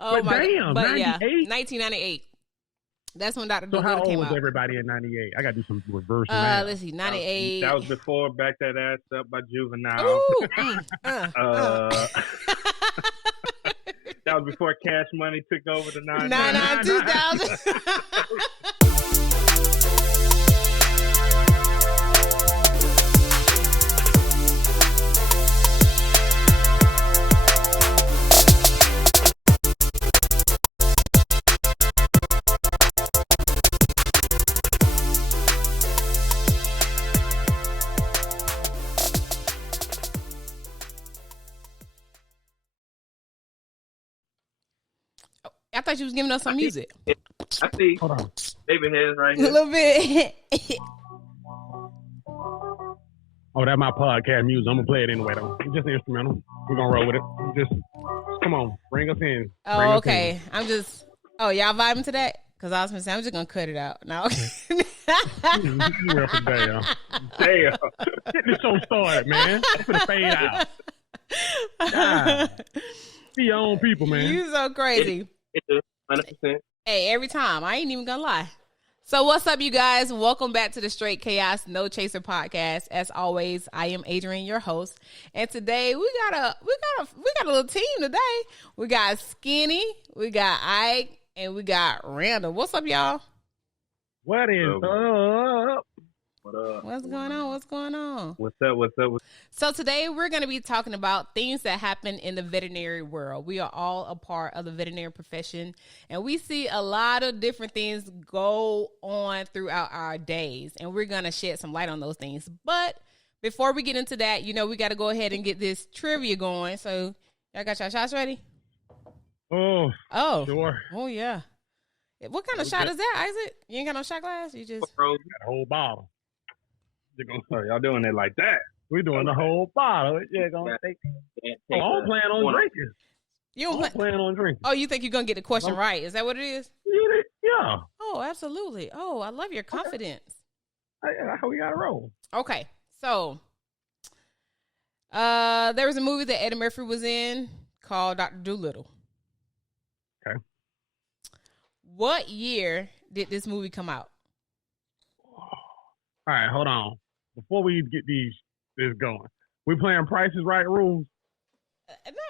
Oh, my damn, God. But 98? yeah, 1998. That's when Dr. So how Dolittle old came was out. everybody in 98? I got to do some reverse math. Let's see, 98. That was before Back That Ass Up by Juvenile. Ooh, That was before Cash Money took over the 99 2000. I thought you was giving us some music. I see. Hold on. David Heads right A here. little bit. Oh, that's my podcast music. I'm going to play it anyway, though. It's just instrumental. We're going to roll with it. Just, come on. Bring us in. Oh, okay. I'm just, y'all vibing to that? Because I was going to say, I'm just going to cut it out. No. Damn. Get this show started, man. I'm going to fade out. God. Be your own people, man. You so crazy. 100%. Hey, every time. I ain't even gonna lie. So what's up, you guys? Welcome back to the Straight Chaos No Chaser podcast. As always, I am Adrian, your host. And today we got a little team today. We got Skinni, we got Ike, and we got Randall. What's up, y'all? What is up? What up? What's going on? What's going on? What's up? So today we're going to be talking about things that happen in the veterinary world. We are all a part of the veterinary profession, and we see a lot of different things go on throughout our days, and we're going to shed some light on those things. But before we get into that, we got to go ahead and get this trivia going. So y'all got your shots ready? Oh, sure. Oh, yeah. What kind of shot is that, Isaac? You ain't got no shot glass? You just... Got a whole bottle. Oh, y'all doing it like that? We're doing the whole bottle. Yeah, gonna take. I don't plan on drinking. You don't plan on drinking. Oh, you think you're gonna get the question right? Is that what it is? Yeah. Oh, absolutely. Oh, I love your confidence. How we gotta roll? Okay, so there was a movie that Eddie Murphy was in called Dr. Dolittle. Okay. What year did this movie come out? All right, hold on. Before we get this going, we playing Prices Right rules?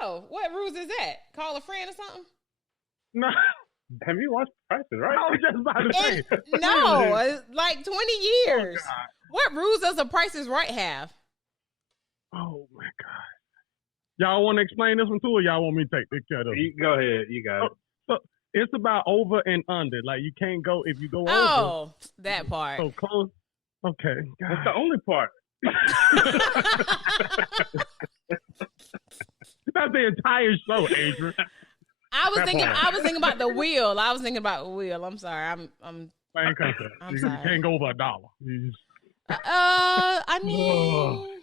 No. What rules is that? Call a friend or something? No. Have you watched Prices Right? I was just about to say. No, it's like 20 years. Oh, what rules does the Price is Right have? Oh, my God. Y'all want to explain this one too, or y'all want me to take this care of it? Go ahead. You got it. So it's about over and under. Like, you can't go, if you go over. Oh, that part. So close. Okay. God. That's the only part. That's the entire show, Adrian. I was thinking about the wheel. I'm sorry. I'm sorry. You can't go over $1. I mean,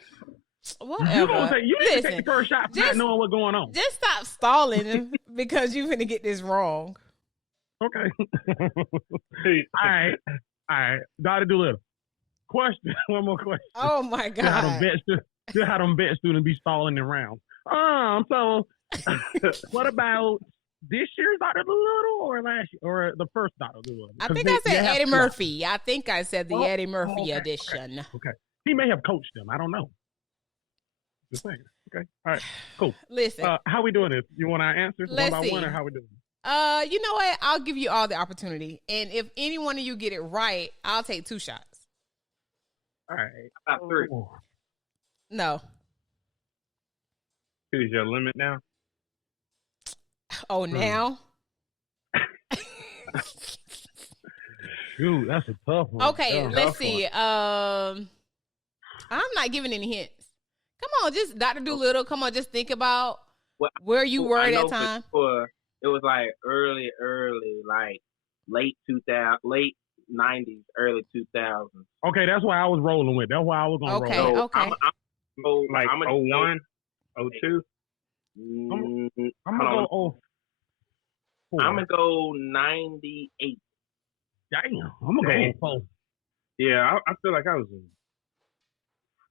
whatever. You need to take the first shot not knowing what's going on. Just stop stalling because you're going to get this wrong. Okay. All right. Dr. Dolittle. Question. One more question. Oh, my God. How them vet students be stalling around. So what about this year's Dr. Dolittle or last year, or the first Dr. Dolittle? I think I said Eddie Murphy. I think I said the Eddie Murphy edition. Okay. He may have coached them. I don't know. Just saying. Okay. All right. Cool. Listen. How we doing this? You want our answers one by one, or how we doing? You know what? I'll give you all the opportunity, and if any one of you get it right, I'll take 2 shots. All right. About 3. No. 2 is your limit now? Oh, now? Shoot, that's a tough one. Okay, let's see. I'm not giving any hints. Come on, just Dr. Dolittle. Come on, just think about where you were at that time. It was like early, like late 90s, early 2000s. Okay, that's why I was rolling with. That's why I was going to roll. Okay. I'm gonna 01, 02. I'm going to go 04. I'm going to go 98. Damn, I'm going to go 04. Yeah, I feel like I was a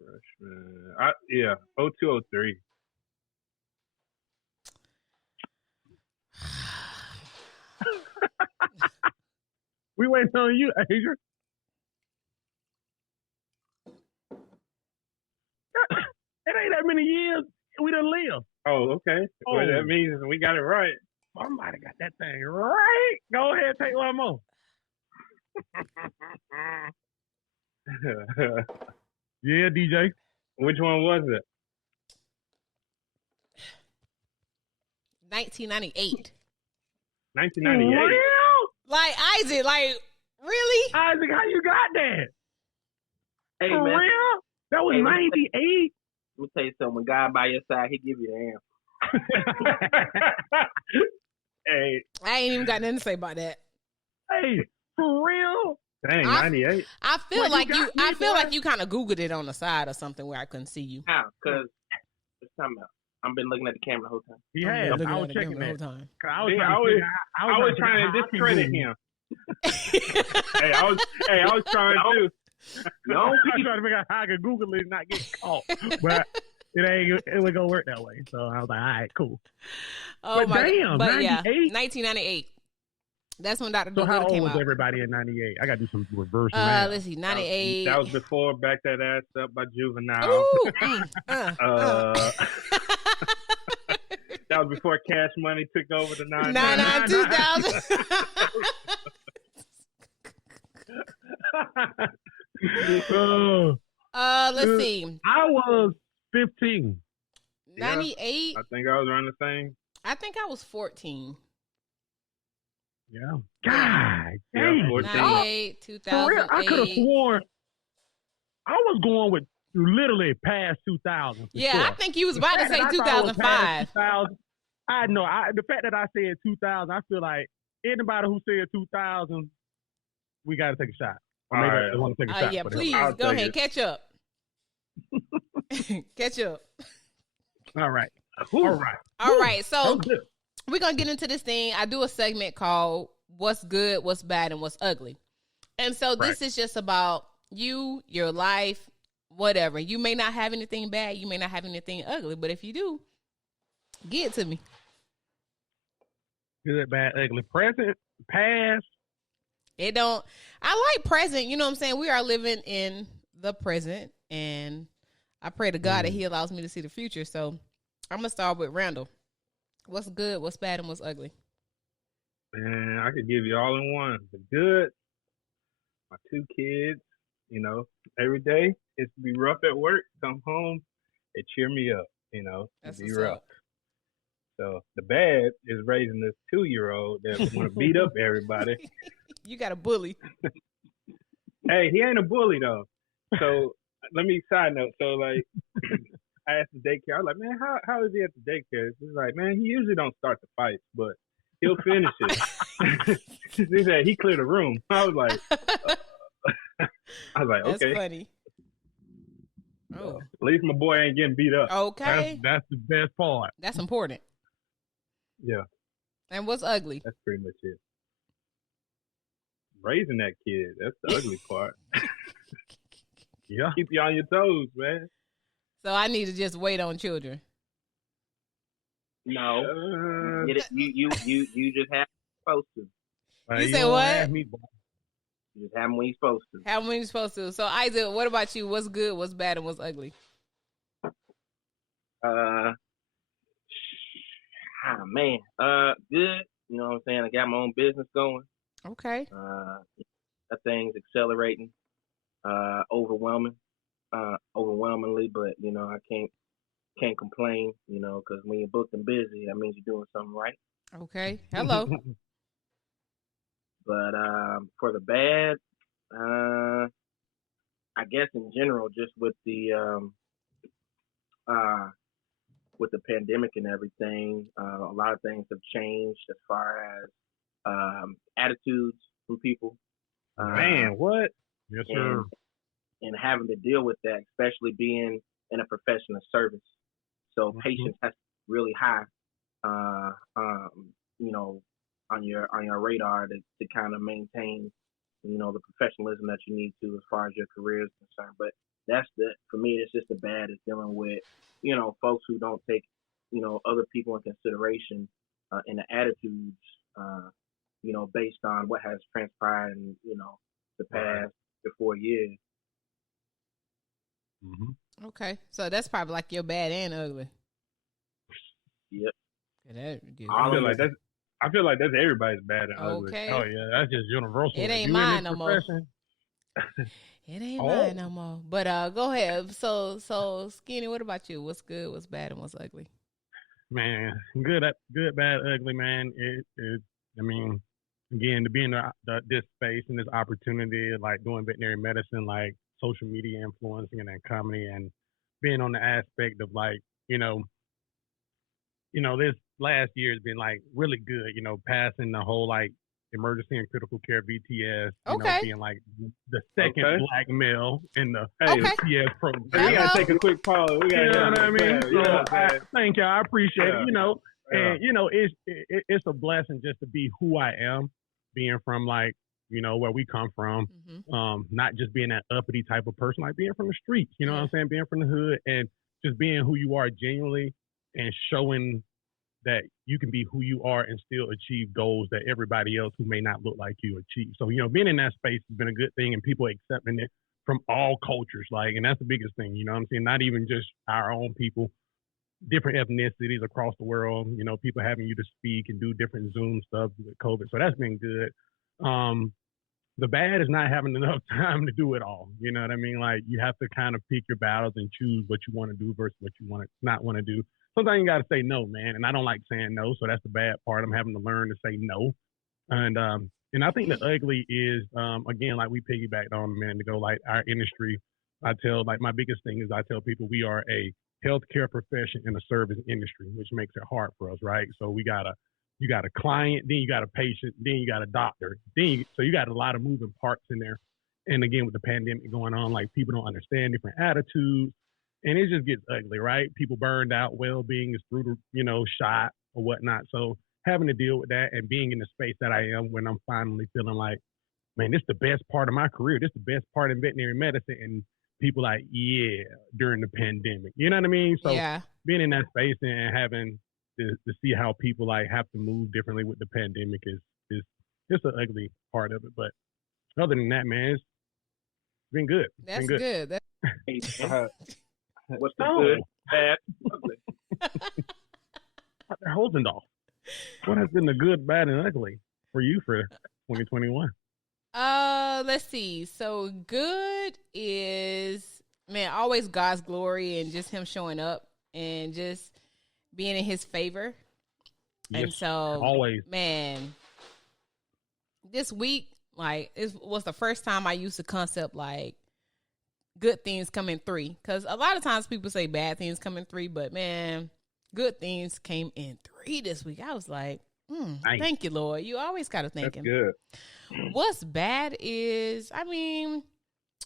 freshman. 02, 03. We waiting on you, Adrian. It ain't that many years we done lived. Oh, okay. Oh. Well, that means we got it right. Somebody got that thing right. Go ahead, take one more. Yeah, DJ. Which one was it? 1998. 1998. Real? Like, Isaac, like, really? Isaac, how you got that? Hey, For man. real? That was Hey, 98? Let me tell you something. When God by your side, he give you the answer. Hey, I ain't even got nothing to say about that. Hey, for real? dang, 98. I feel What, like you you. got me, I feel boy? like you kind of Googled it on the side or something where I couldn't see you. How? Because it's time out. I've been looking at the camera the whole time. He I'm has. looking I at was it checking the whole that. time. 'Cause I was See, trying to discredit him. Hey, I was trying to. No, I was trying to figure out how I could Google it and not get caught. But it would go work that way. So I was like, all right, cool. Oh But my damn, God. But yeah, 98? 1998. That's when Dr. So Dolittle how old came was out. everybody in 98? I got to do some reverse math. Let's see, 98. That was before Back That Ass Up by Juvenile. Ooh, That was before Cash Money took over the 9 2000. Oh, Let's see, I was 15. 98. I think I was around the same. I think I was 14. Yeah. God Yeah, damn. 14. 98, For real, I could have 2008. sworn I was going with literally past 2000. Yeah, I think you was about to say 2005. I know. The fact that I said 2000, I feel like anybody who said 2000, we got to take a shot. Or maybe I want to take a shot. Yeah, for them. please I'll go take ahead, it. catch up. Catch up. All right. Whew. All right. All right, so That was good. we're gonna get into this thing. I do a segment called "What's Good, What's Bad, and What's Ugly," and so this is just about you, your life, whatever. You may not have anything bad, you may not have anything ugly, but if you do, get it to me. Good, bad, ugly. Present, past. It don't. I like present. You know what I'm saying? We are living in the present, and I pray to God that He allows me to see the future. So I'm gonna start with Randall. What's good? What's bad? And what's ugly? Man, I could give you all in one. The good, my 2 kids, you know, every day it's to be rough at work, come home, they cheer me up, you know, That's to be what's rough. up. So the bad is raising this 2-year-old that want to beat up everybody. You got a bully. Hey, he ain't a bully though. So let me side note. So like, I asked the daycare. I was like, man, how is he at the daycare? He's like, man, he usually don't start the fights, but he'll finish it. He said he cleared the room. I was like, That's okay. funny. Oh, At least my boy ain't getting beat up. okay. That's the best part. That's important. Yeah, And what's ugly? that's pretty much it. Raising that kid, that's the ugly part. Yeah. Keep you on your toes, man. So I need to just wait on children. No. Get it? You just have supposed to. You say don't what? ask me, boy. You just have them when you're supposed to. How many you supposed to? So Isaac, what about you? What's good? What's bad? And what's ugly? Man. Good. You know what I'm saying? I got my own business going. Okay. That thing's accelerating. Overwhelmingly, but you know I can't complain. You know, because when you're booked and busy, that means you're doing something right. Okay. Hello. But for the bad, I guess in general, just with the pandemic and everything, a lot of things have changed as far as attitudes from people. Man, what? Yes, sir. And having to deal with that, especially being in a profession of service. So patience has to be really high, you know, on your radar to kind of maintain, you know, the professionalism that you need to as far as your career is concerned. But for me, it's just the bad is dealing with, you know, folks who don't take, you know, other people in consideration and the attitudes, based on what has transpired in, the past 4 years. Mm-hmm. Okay, so that's probably like your bad and ugly. Yep. I feel like that's everybody's bad and ugly. Okay. Oh yeah, that's just universal. It ain't you mine in this no more. profession, It ain't mine no more. But go ahead. So Skinni, what about you? What's good? What's bad? And what's ugly? man, good, bad, ugly, man. I mean, again, to be in this space and this opportunity, like doing veterinary medicine, like social media influencing and then comedy, and being on the aspect of like, this last year has been like really good, passing the whole like emergency and critical care VTS, being like the second black male in the VTS program. We gotta take a quick pause. You know what I mean? So thank you. I appreciate it. And it's a blessing just to be who I am, being from like, where we come from. Mm-hmm. Not just being that uppity type of person, like being from the streets, you know what I'm saying? Being from the hood and just being who you are genuinely and showing that you can be who you are and still achieve goals that everybody else who may not look like you achieve. So, being in that space has been a good thing, and people accepting it from all cultures, like, and that's the biggest thing, you know what I'm saying? Not even just our own people, different ethnicities across the world, people having you to speak and do different Zoom stuff with COVID. So that's been good. The bad is not having enough time to do it all. You know what I mean? Like, you have to kind of pick your battles and choose what you want to do versus what you not want to do. Sometimes you got to say no, man. And I don't like saying no. So that's the bad part. I'm having to learn to say no. And I think the ugly is, again, like we piggybacked on a minute ago, like our industry, my biggest thing is I tell people we are a healthcare profession in a service industry, which makes it hard for us, right? So you got a client, then you got a patient, then you got a doctor. So you got a lot of moving parts in there. And again, with the pandemic going on, like people don't understand different attitudes. And it just gets ugly, right? People burned out, well-being is through the, shot or whatnot. So having to deal with that and being in the space that I am when I'm finally feeling like, man, this is the best part of my career. This is the best part in veterinary medicine. And people like, yeah, during the pandemic. You know what I mean? So being in that space and having to see how people like have to move differently with the pandemic is just an ugly part of it. But other than that, man, it's been good. That's good. What's the good, bad, ugly? Dr. Hosendahl, what has been the good, bad, and ugly for you for 2021? Let's see. So good is, man, always God's glory and just him showing up and just being in his favor. Yes, and so always, man, this week, like, it was the first time I used the concept like good things come in 3, because a lot of times people say bad things come in 3, but man, good things came in 3 this week. I was like, nice. Thank you, Lord. You always got to thank him. Good. What's bad is, I mean,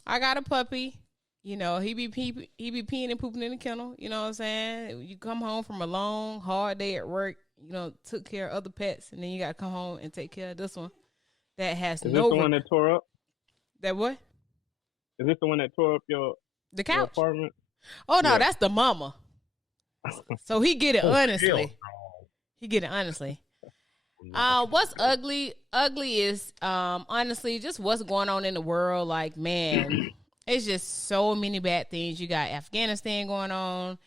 I got a puppy. He be peeing and pooping in the kennel. You know what I'm saying? You come home from a long, hard day at work, took care of other pets, and then you got to come home and take care of this one that has Is this the one that tore up? That what? Is this the one that tore up the couch? Your apartment? Oh, no, that's the mama. So he get it honestly. He get it honestly. What's ugly? Ugly is honestly just what's going on in the world. Like, man, it's just so many bad things. You got Afghanistan going on.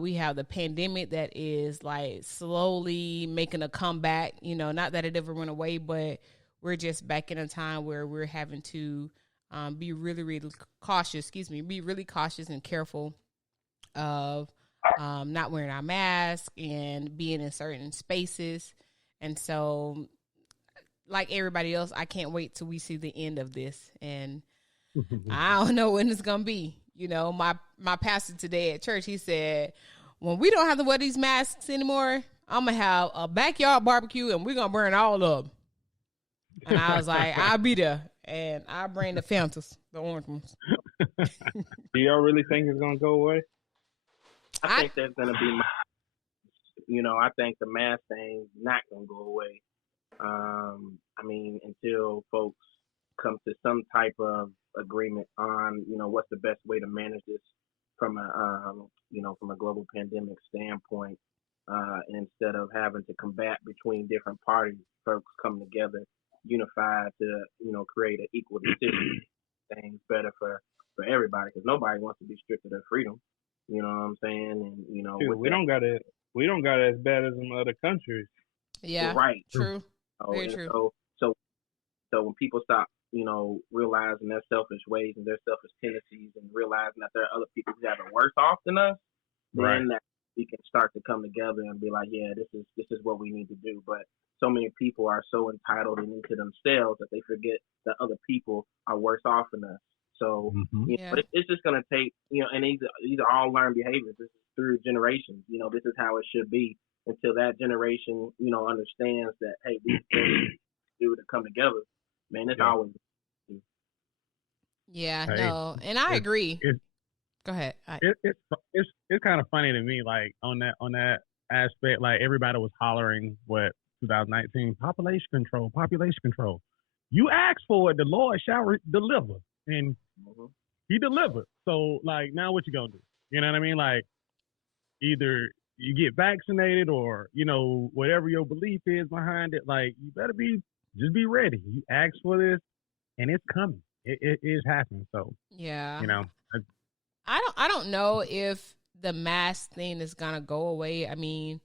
We have the pandemic that is like slowly making a comeback. Not that it ever went away, but we're just back in a time where we're having to be really, really cautious. Be really cautious and careful of not wearing our mask and being in certain spaces. And so, like everybody else, I can't wait till we see the end of this. And I don't know when it's gonna be. My pastor today at church, he said, when we don't have to wear these masks anymore, I'm gonna have a backyard barbecue and we're gonna burn all of them. And I was like, I'll be there. And I bring the Fantas, the orange ones. Do y'all really think it's gonna go away? I think there's gonna be, I think the mask thing not gonna go away. I mean, until folks come to some type of agreement on, what's the best way to manage this from a global pandemic standpoint. instead of having to combat between different parties. Folks come together, unified to create an equal decision. Things better for everybody because nobody wants to be stripped of their freedom. You know what I'm saying? And Dude, we don't got it as bad as in other countries. Yeah, right. True. Very true. So when people stop, realizing their selfish ways and their selfish tendencies, and realizing that there are other people who have it worse off than us, then that we can start to come together and be like, yeah, this is what we need to do. But so many people are so entitled and into themselves that they forget that other people are worse off than us. So, but it's just gonna take, and these are all learned behaviors. This is through generations. This is how it should be until that generation, understands that, hey, these things do to come together. Man, it's always. Yeah, no, and I agree. Go ahead. It's kind of funny to me, like on that aspect, like everybody was hollering 2019 population control. You asked for it, the Lord shall deliver, and He delivered. So like now, what you gonna do? You know what I mean? Like either you get vaccinated or whatever your belief is behind it. Like you better just be ready. You asked for this, and it's coming. It is happening. So yeah, I don't know if the mask thing is gonna go away. I mean,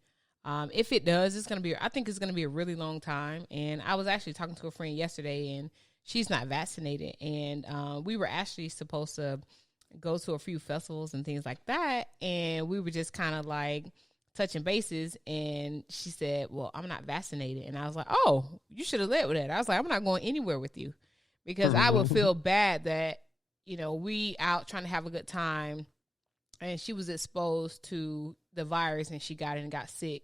if it does, I think it's gonna be a really long time. And I was actually talking to a friend yesterday, and she's not vaccinated, and we were actually supposed to go to a few festivals and things like that, and we were just kind of like touching bases, and she said, well, I'm not vaccinated. And I was like, oh, you should have led with that. I was like, I'm not going anywhere with you, because I would feel bad that we out trying to have a good time, and she was exposed to the virus, and she got it and got sick,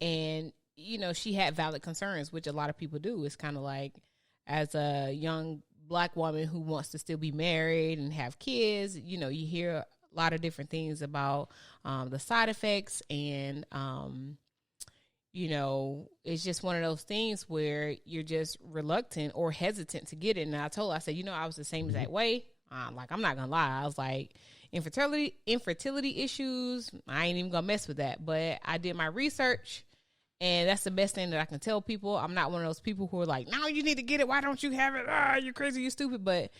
and she had valid concerns, which a lot of people do. It's kind of like, as a young Black woman who wants to still be married and have kids, you hear a lot of different things about the side effects, and it's just one of those things where you're just reluctant or hesitant to get it. And I told her, I said, I was the same exact way. Like, I'm not gonna lie, I was like, infertility issues, I ain't even gonna mess with that. But I did my research, and that's the best thing that I can tell people. I'm not one of those people who are like, no, you need to get it. Why don't you have it? You're crazy. You're stupid. But,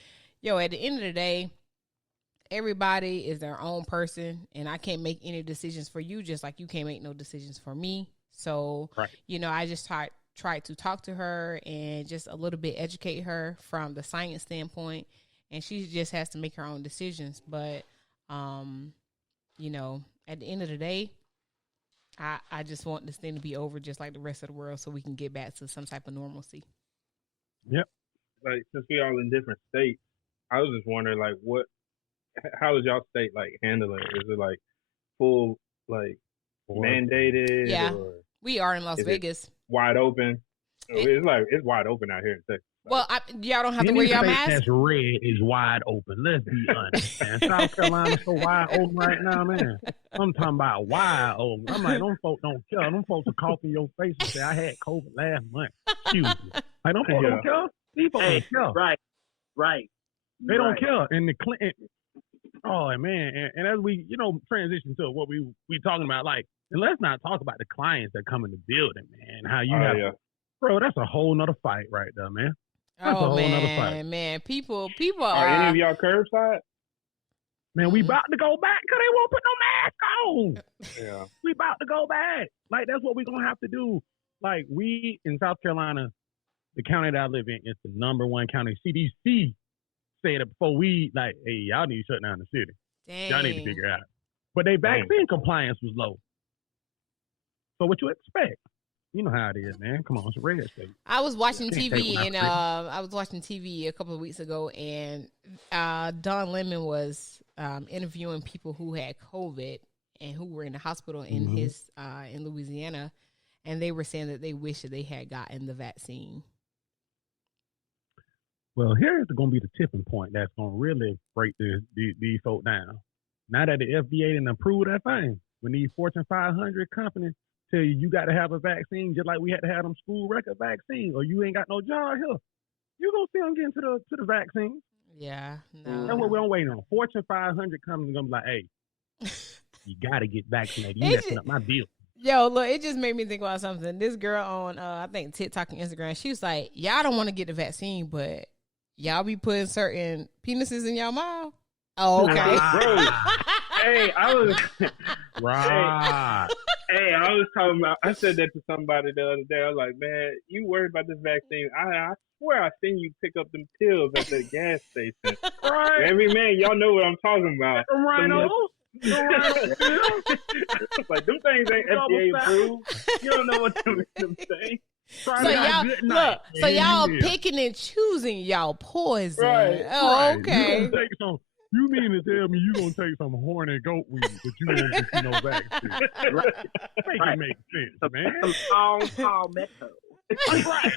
at the end of the day, everybody is their own person, and I can't make any decisions for you, just like you can't make no decisions for me. So, I just tried to talk to her and just a little bit educate her from the science standpoint, and she just has to make her own decisions. But, at the end of the day, I just want this thing to be over just like the rest of the world, so we can get back to some type of normalcy. Yep. Like, since we all in different states, I was just wondering, like, how does y'all state, like, handle it? Is it, like, full, like, mandated? Yeah, or we are in Las Vegas. Wide open? It's wide open out here in Texas. Well, y'all don't have to wear your mask. That's red is wide open. Let's be honest, man. South Carolina's so wide open right now, man. I'm talking about wide open. I'm like, them folks don't care. Them folks will cough in your face and say, I had COVID last month. Excuse me. Like, them folks don't care. These folks don't care. Right. They don't care. And the Clinton, oh, man. And as we, transition to what we talking about, like, and let's not talk about the clients that come in the building, man. How you have, bro, that's a whole nother fight right there, man. That's a whole nother fight. Man, people are any of y'all curbside? Man, we about to go back because they won't put no mask on. Yeah. We about to go back. Like, that's what we're going to have to do. Like, we in South Carolina, the county that I live in, is the #1 county. CDC said it before hey, y'all need to shut down the city. Dang. Y'all need to figure it out. But their vaccine compliance was low. So what you expect? You know how it is, man. Come on, it's a red state. I was watching TV, and a couple of weeks ago, and Don Lemon was interviewing people who had COVID and who were in the hospital in in Louisiana, and they were saying that they wish that they had gotten the vaccine. Well, here's going to be the tipping point that's going to really break these folk down. Now that the FDA didn't approve that thing, when these Fortune 500 companies tell you got to have a vaccine, just like we had to have them school record vaccines, or you ain't got no job here, you're going to see them getting to the vaccine. Yeah, no. That's what we're waiting on. Fortune 500 companies going to be like, hey, you got to get vaccinated. You messing up my bill. Yo, look, it just made me think about something. This girl on, I think TikTok and Instagram, she was like, y'all don't want to get the vaccine, but y'all be putting certain penises in y'all mouth. Oh, okay. Bro, hey, I was Right. hey, I was talking about. I said that to somebody the other day. I was like, man, you worried about this vaccine? I swear I seen you pick up them pills at the gas station. Right. Every man, y'all know what I'm talking about. Right. Like them things ain't FDA approved. You don't know what them things. So y'all look. So y'all picking and choosing y'all poison. Right. Oh, Right. okay. You mean to tell me you gonna take some horny goat weed, but you won't get no vaccine? Right. Make it make sense, man. Some palmetto. Right.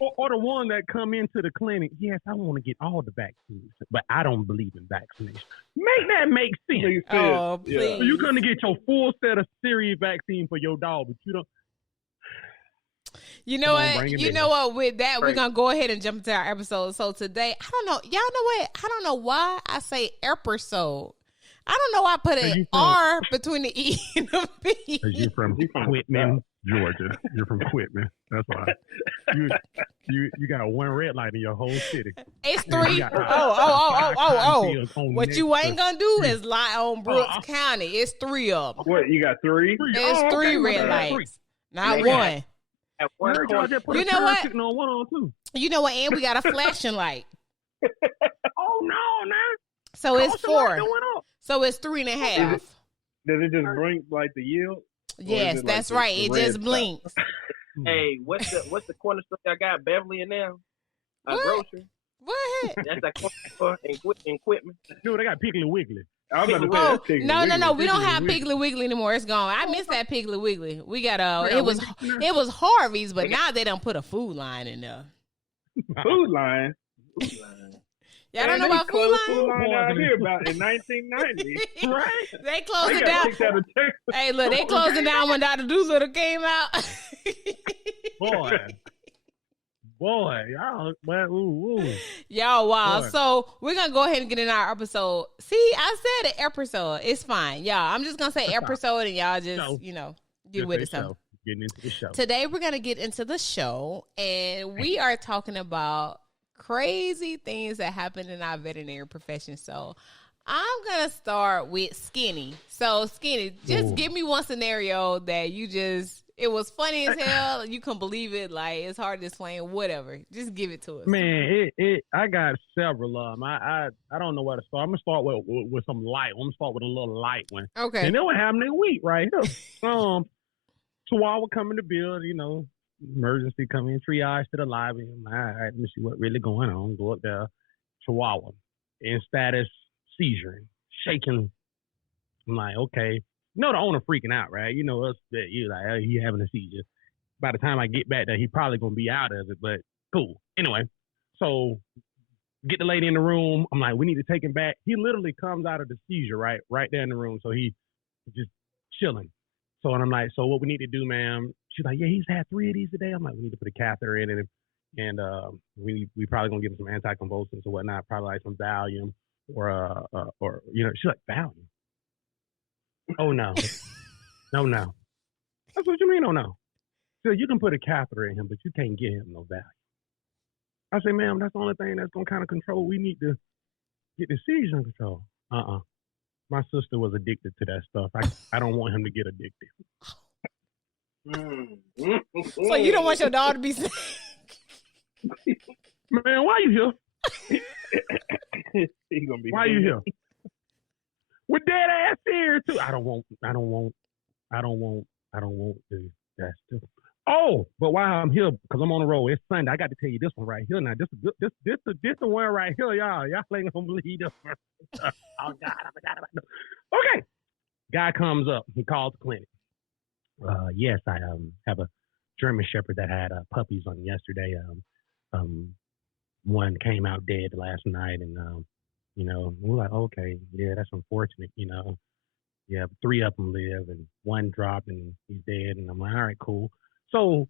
or the one that come into the clinic. Yes, I want to get all the vaccines, but I don't believe in vaccination. Make that make sense. Oh, please. So you're gonna get your full set of series vaccine for your dog, but you don't. You know what? You know what? With that, we're gonna go ahead and jump into our episode. So today, I don't know. Y'all know what? I don't know why I say episode. I don't know why I put an R between the E and the B. You're from Quitman, Georgia. You're from Quitman. That's why. You got one red light in your whole city. It's 3. Oh. What you ain't gonna do is lie on Brooks County. It's 3 of them. What, you got 3? It's 3 red lights, not one. You know what? You know what? And we got a flashing light. Oh no, man. So it's 4. So it's 3.5. Does it just blink like the yield? Yes, that's right. It just blinks. Hey, what's the corner store I got? Beverly and them? A grocery? What? That's that corner store in Quitman. Dude, they got Piggly Wiggly. No. We don't have Piggly Wiggly anymore. It's gone. I miss that Piggly Wiggly. We got it was Harvey's, but now they don't put a food line in there. Food line? Y'all don't know about Food Line? Food Line out here about in 1990. Right? They closed it down. Hey, look, they closed it down when Dr. Doolittle came out. Boy, y'all, y'all, wow. Boy. So we're gonna go ahead and get in our episode. See, I said an episode. It's fine, y'all. I'm just gonna say episode, and y'all just get with it. Getting into the show today. We're gonna get into the show, and we are talking about crazy things that happen in our veterinary profession. So I'm gonna start with Skinni. So Skinni, just give me one scenario that it was funny as hell. You couldn't believe it. Like, it's hard to explain. Whatever. Just give it to us. Man, I got several of them. I don't know where to start. I'm gonna start with some light. I'm gonna start with a little light one. Okay. And then what happened in a week, right here? Chihuahua coming to build. Emergency coming, triage to the lobby. All right, let me see what really going on. Go up there. Chihuahua in status seizure, shaking. I'm like, okay. The owner freaking out, right? Us that you like, he having a seizure. By the time I get back there, he probably gonna be out of it, but cool. Anyway, so get the lady in the room. I'm like, we need to take him back. He literally comes out of the seizure right there in the room, so he just chilling. So and I'm like, so what we need to do, ma'am? She's like, yeah, he's had 3 of these today. I'm like, we need to put a catheter in it, and we probably gonna give him some anticonvulsants or whatnot, probably like some Valium or she's like, Valium. Oh, no. No. That's what you mean, oh, no. So you can put a catheter in him, but you can't get him no value. I say, ma'am, that's the only thing that's going to kind of control. We need to get the seizure under control. My sister was addicted to that stuff. I don't want him to get addicted. So you don't want your dog to be sick? Man, why you here? He gonna be why you here? With dead ass here too. I don't want that stuff. Oh, but while I'm here, because I'm on the road, it's Sunday. I got to tell you this one right here. Now, this the one right here, y'all. Y'all ain't gonna believe this one. Oh God, I forgot about this. Okay. Guy comes up. He calls the clinic. Yes, I have a German Shepherd that had puppies on yesterday. One came out dead last night, and we're like, okay, yeah, that's unfortunate, Yeah, 3 of them live, and 1 dropped, and he's dead. And I'm like, all right, cool. So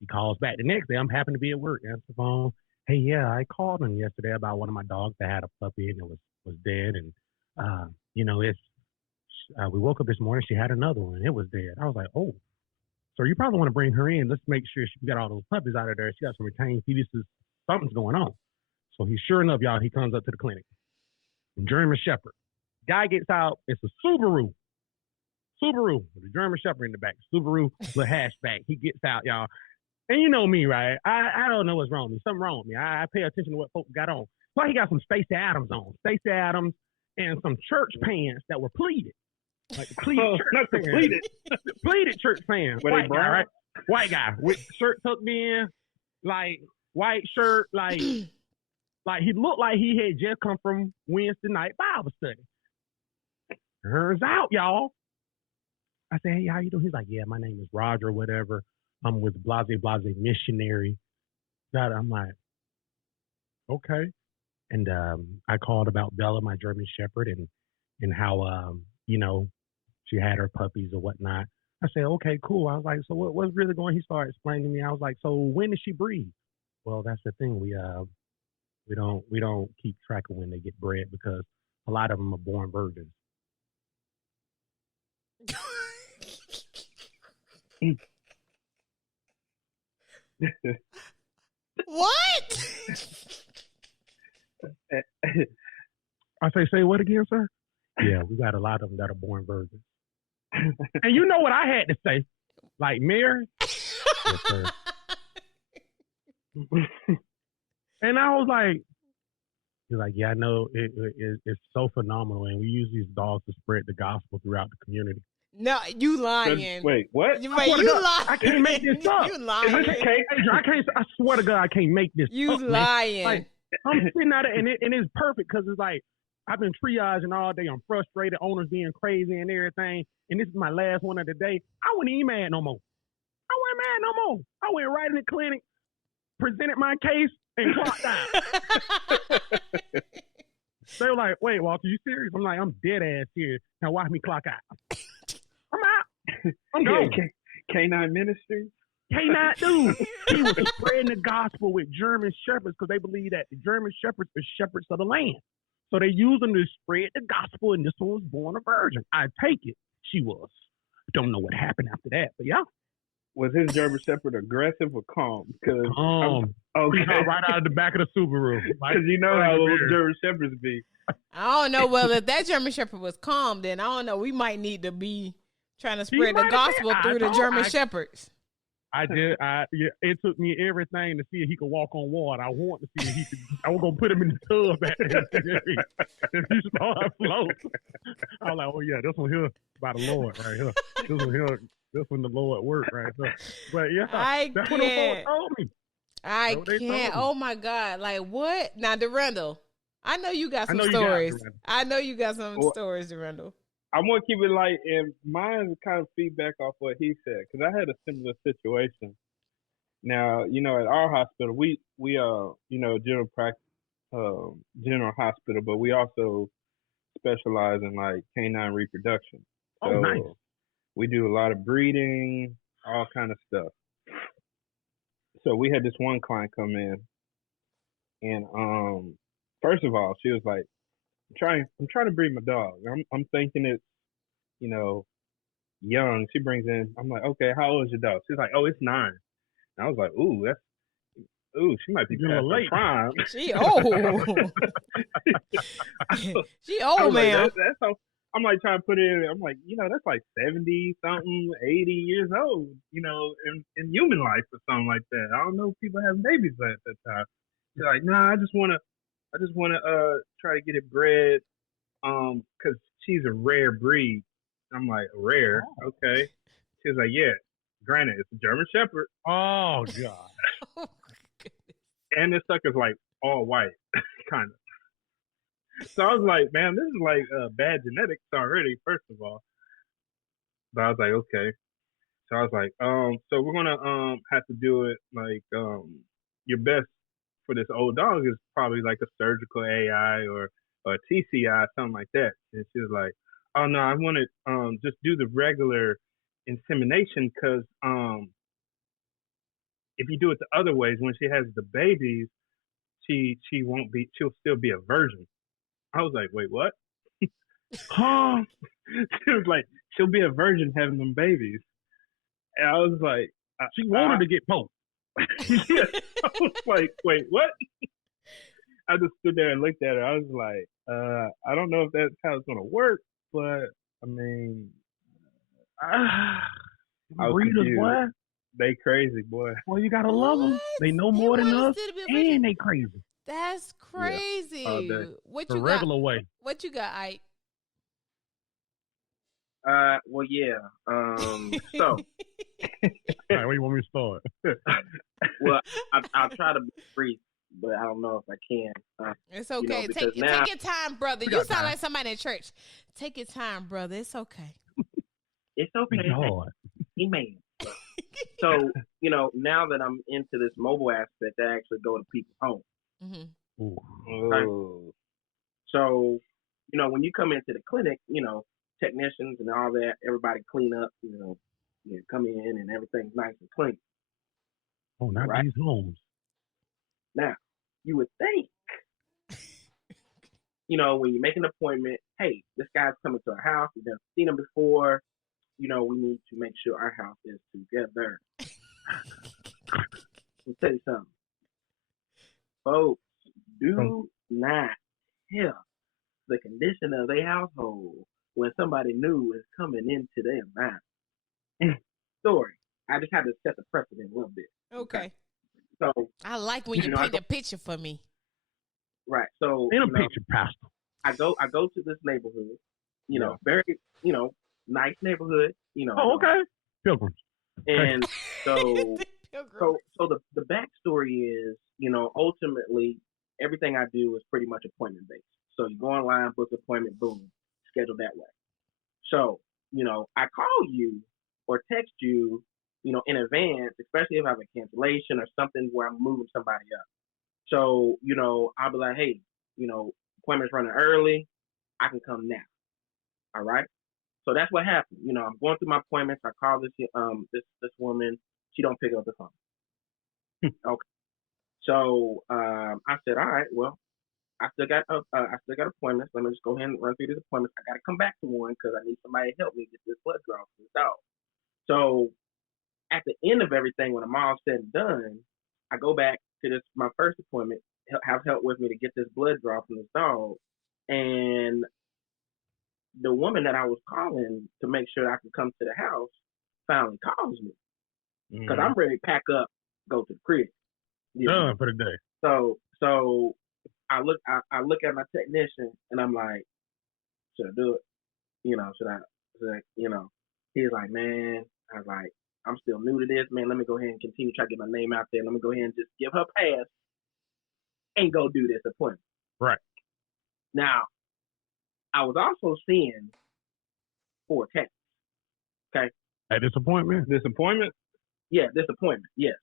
he calls back the next day. I'm happy to be at work. Answer the phone. Hey, yeah, I called him yesterday about one of my dogs that had a puppy, and it was dead. And, We woke up this morning. She had another one. It was dead. I was like, oh, so you probably want to bring her in. Let's make sure she got all those puppies out of there. She got some retained fetuses. Something's going on. So sure enough, y'all, he comes up to the clinic. German Shepherd. Guy gets out. It's a Subaru with a German Shepherd in the back. Subaru with hatchback. He gets out, y'all. And you know me, right? I don't know what's wrong with me. Something wrong with me. I pay attention to what folks got on. So he got some Stacey Adams on. Stacey Adams and some church pants that were pleated. Like pleated church pants. Pleated church pants. White guy, right? White guy with shirt tucked in, like white shirt, like he looked like he had just come from Wednesday night Bible study. Turns out, y'all. I said, hey, how you doing? He's like, yeah, my name is Roger or whatever. I'm with Blase Missionary. I'm like, okay. And I called about Bella, my German Shepherd, and how, she had her puppies or whatnot. I said, okay, cool. I was like, so what's really going on? He started explaining to me. I was like, so when did she breed? Well, that's the thing. We don't keep track of when they get bred because a lot of them are born virgins. What? I say what again, sir? Yeah, we got a lot of them that are born virgins. And you know what I had to say? Like, Mary? Yes, sir. And I was like, he's like, yeah, I know it's so phenomenal, and we use these dogs to spread the gospel throughout the community. No, you lying. Wait, what? Wait, you lying. I can't make this up. You lying. I swear to God, I can't make this you up. You lying. like, I'm sitting at it, and it's perfect because it's like, I've been triaging all day. I'm frustrated, owners being crazy and everything. And this is my last one of the day. I wasn't even mad no more. I went right in the clinic, presented my case, and clocked out. They were like, wait, Walter, you serious? I'm like, I'm dead ass serious. Now watch me clock out. I'm out. I'm going. Canine Ministry? Canine, dude. He was spreading the gospel with German Shepherds because they believe that the German Shepherds are shepherds of the land. So they use them to spread the gospel, and this one was born a virgin. I take it. She was. Don't know what happened after that, but yeah. Was his German Shepherd aggressive or calm? Because okay, right out of the back of the Subaru. Because you know how those German Shepherds be. I don't know. Well, if that German Shepherd was calm, then I don't know. We might need to be trying to spread the gospel through the German Shepherds. I did. It took me everything to see if he could walk on water. I want to see if he could. I was gonna put him in the tub if he started float. I was like, oh yeah, this one here by the Lord right here. This one here. This one the Lord worked right there. But yeah, that's what the Lord told me. I can't. Oh my God! Like what? Now, Durandel, I know you got some stories. I know you got some stories, Durandel. I'm gonna keep it light, and mine is kind of feedback off what he said because I had a similar situation. Now, at our hospital, we general practice, general hospital, but we also specialize in like canine reproduction. So nice. We do a lot of breeding, all kind of stuff. So we had this one client come in, and first of all, she was like, I'm trying to breed my dog. I'm thinking it's, young. She brings in, I'm like, okay, how old is your dog? She's like, oh, it's 9. And I was like, she might be past late prime. She old. She old, man. Like, that's how, I'm like trying to put it in. I'm like, that's like 70 something, 80 years old, in human life or something like that. I don't know if people have babies at that time. She's like, nah, I just want to try to get it bred, because she's a rare breed. I'm like, rare? Okay. She was like, yeah, granted, it's a German Shepherd. Oh, God. And this sucker's like all white, kind of. So I was like, man, this is like bad genetics already, first of all. But I was like, okay. So I was like, so we're going to have to do it like, your best for this old dog is probably like a surgical AI or a TCI, something like that. And she was like, oh no, I want to just do the regular insemination because if you do it the other ways, when she has the babies, she'll still be a virgin. I was like, wait, what? Huh? She was like, she'll be a virgin having them babies. And I was like, She wanted to get poked. yeah. I was like, wait, what? I just stood there and looked at her. I was like, I don't know if that's how it's gonna work, but I mean, I was Breeders, confused. boy. They crazy, boy. Well, you gotta love them. They know more than us, and they crazy. That's crazy. all day. What The you regular got? way. What you got, Ike? Well, yeah. So, All right, where you want me to start? well, I'll try to be brief, but I don't know if I can. It's okay. because Take now- your time, brother. We You got sound time. like somebody in church. Take your time, brother. It's okay. It's okay. Be hard. Amen. So, now that I'm into this mobile aspect, I actually go to people's homes. Mm-hmm. Ooh. Oh. So, when you come into the clinic, technicians and all that, everybody clean up, you come in and everything's nice and clean. Oh, not Right. these homes. Now, you would think, when you make an appointment, hey, this guy's coming to our house, we've never seen him before, we need to make sure our house is together. Let me tell you something. Folks, do not tell the condition of their household when somebody new is coming into their mind. Story. I just had to set the precedent a little bit. Okay. So, I like when you I paint go- a picture for me. right. So, In a picture, Pastor. I go to this neighborhood, Yeah. very, nice neighborhood, Oh, okay. Pilgrims. And so, Pilgrim. so the backstory is, ultimately everything I do is pretty much appointment based. So you go online, book an appointment, boom, schedule that way. So, I call you or text you, in advance, especially if I have a cancellation or something where I'm moving somebody up. So, I'll be like, hey, appointment's running early. I can come now. All right. So that's what happened. I'm going through my appointments. I call this woman. She don't pick up the phone. Okay. So I said, all right, well, I still got appointments. Let me just go ahead and run through these appointments. I got to come back to one because I need somebody to help me get this blood draw from the dog. So at the end of everything, when I'm all said and done, I go back to my first appointment, have help with me to get this blood draw from this dog, and the woman that I was calling to make sure I could come to the house finally calls me because I'm ready to pack up, go to the crib. Done for the day. So I look at my technician and I'm like, should I do it? Should I? He's like, man, I was like, I'm still new to this, man. Let me go ahead and continue try to get my name out there. Let me go ahead and just give her pass and go do this appointment. Right. Now, I was also seeing 4 cats. Okay. At this appointment? Disappointment? Yeah, this appointment. Yes.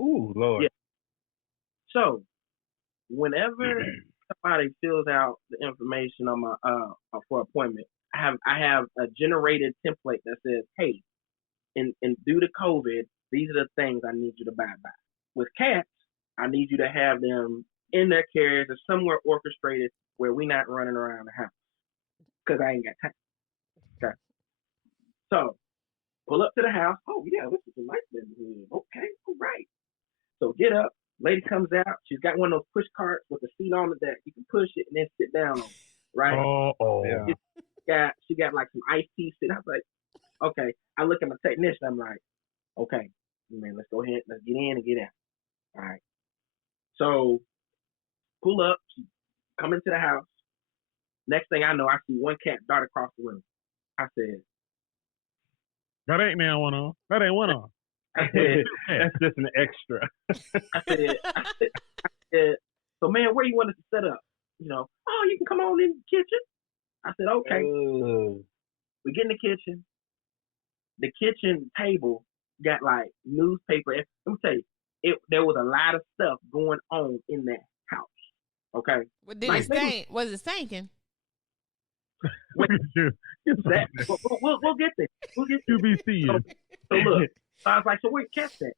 Ooh, Lord. Yeah. So, whenever somebody fills out the information on my for appointment, I have a generated template that says, hey, and due to COVID, these are the things I need you to abide by. With cats, I need you to have them in their carriers or somewhere orchestrated where we're not running around the house because I ain't got time. Okay. So, pull up to the house. Oh, yeah, this is a nice neighborhood. Okay, all right. So, get up. Lady comes out. She's got one of those push carts with a seat on it that you can push it and then sit down on. Right? Yeah. She got like some iced tea sit. I was like, okay. I look at my technician. I'm like, okay, man, let's go ahead. Let's get in and get out. All right. So, pull up. Come into the house. Next thing I know, I see one cat dart across the room. I said, that ain't now one on. That ain't one on. I said, That's just an extra. I said, so man, where you want us to set up? Oh, you can come on in the kitchen. I said, okay. We get in the kitchen. The kitchen table got like newspaper. Let me tell you, there was a lot of stuff going on in that house. Okay. Well, did it stink? Was it stinking? Look at you. We'll get there. We'll get You there. be seeing. So look, I was like, so where cats at?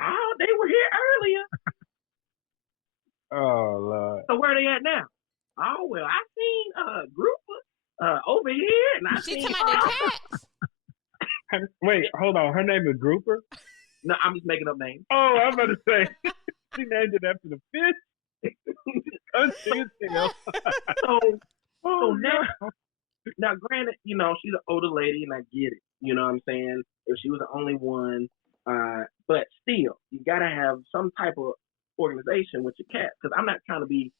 Oh, they were here earlier. Oh, Lord. So where they at now? Oh, well, I seen Grouper over here, and I She seen talking about the cats. Wait, hold on. Her name is Grouper? No, I'm just making up names. Oh, I'm about to say. She named it after the fish. So now, granted, you know, she's an older lady, and I get it. You know what I'm saying? If she was the only one, but still, you gotta have some type of organization with your cats, because I'm not trying to be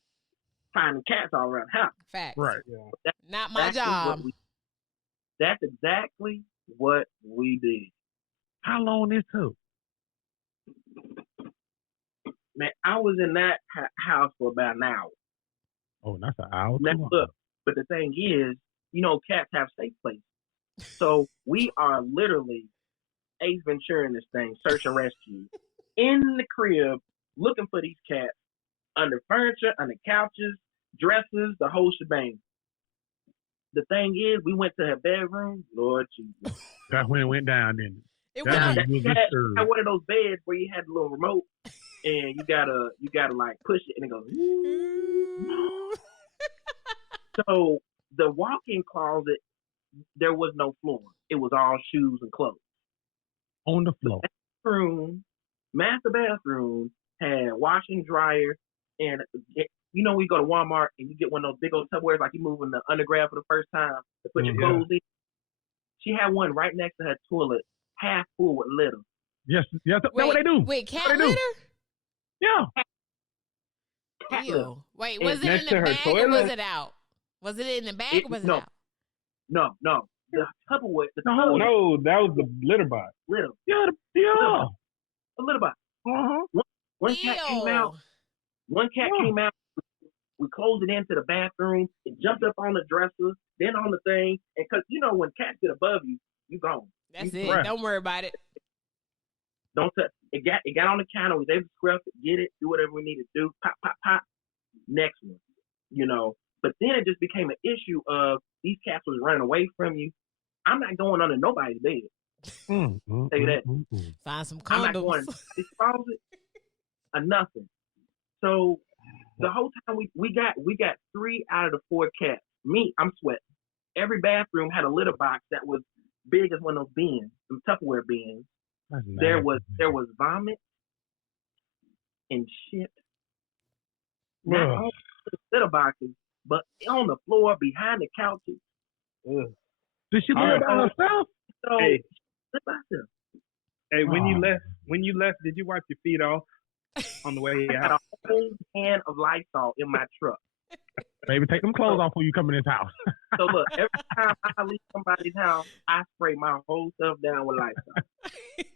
finding cats all around the house. Facts. Right. Yeah. Not my job. That's exactly what we did. How long this took? Man, I was in that house for about an hour. Oh, that's an hour. Now, look, but the thing is, you know, cats have safe places. So we are literally Ace Ventura in this thing, search and rescue, in the crib, looking for these cats, under furniture, under couches, dresses, the whole shebang. The thing is, we went to her bedroom. Lord Jesus. That's when it went down, didn't it? It That's was. when Had one of those beds where you had the little remote, and you gotta like push it, and it goes. So the walk-in closet, there was no floor. It was all shoes and clothes. On the floor. Master bathroom had washer, dryer, and you know, we go to Walmart and you get one of those big old Tupperwares, like you moving the undergrad for the first time to put your clothes in. She had one right next to her toilet, half full with litter. Yes, that's what they do. Wait, cat litter? Yeah. Ew. Wait, was it Next in to the her bag or toilet? was it out? Was it in the bag or was it out? No. The Tupperware. No, that was the litter box. Litter. Yeah. A litter box. Uh-huh. One cat came out. We closed it into the bathroom. It jumped up on the dresser, then on the thing. And because, you know, when cats get above you, you gone. That's you it. Right. Don't worry about it. Don't touch. It got on the counter. We was able to scrub it, get it, do whatever we needed to do. Pop, pop, pop. Next one. You know. But then it just became an issue of these cats was running away from you. I'm not going under nobody's bed. Say that. Find some I'm not going condoms. to this closet or nothing. So the whole time we got 3 out of the 4 cats. Me, I'm sweating. Every bathroom had a litter box that was big as one of those bins, some Tupperware bins. There was vomit and shit. Not on the litter boxes, but on the floor behind the couches. Ugh. Did she live by herself? So, Hey. Hey, when you left, did you wipe your feet off on the way I out? got a whole can of Lysol in my truck. Baby, take them clothes off when you come in this house. So look, every time I leave somebody's house, I spray my whole stuff down with Lysol.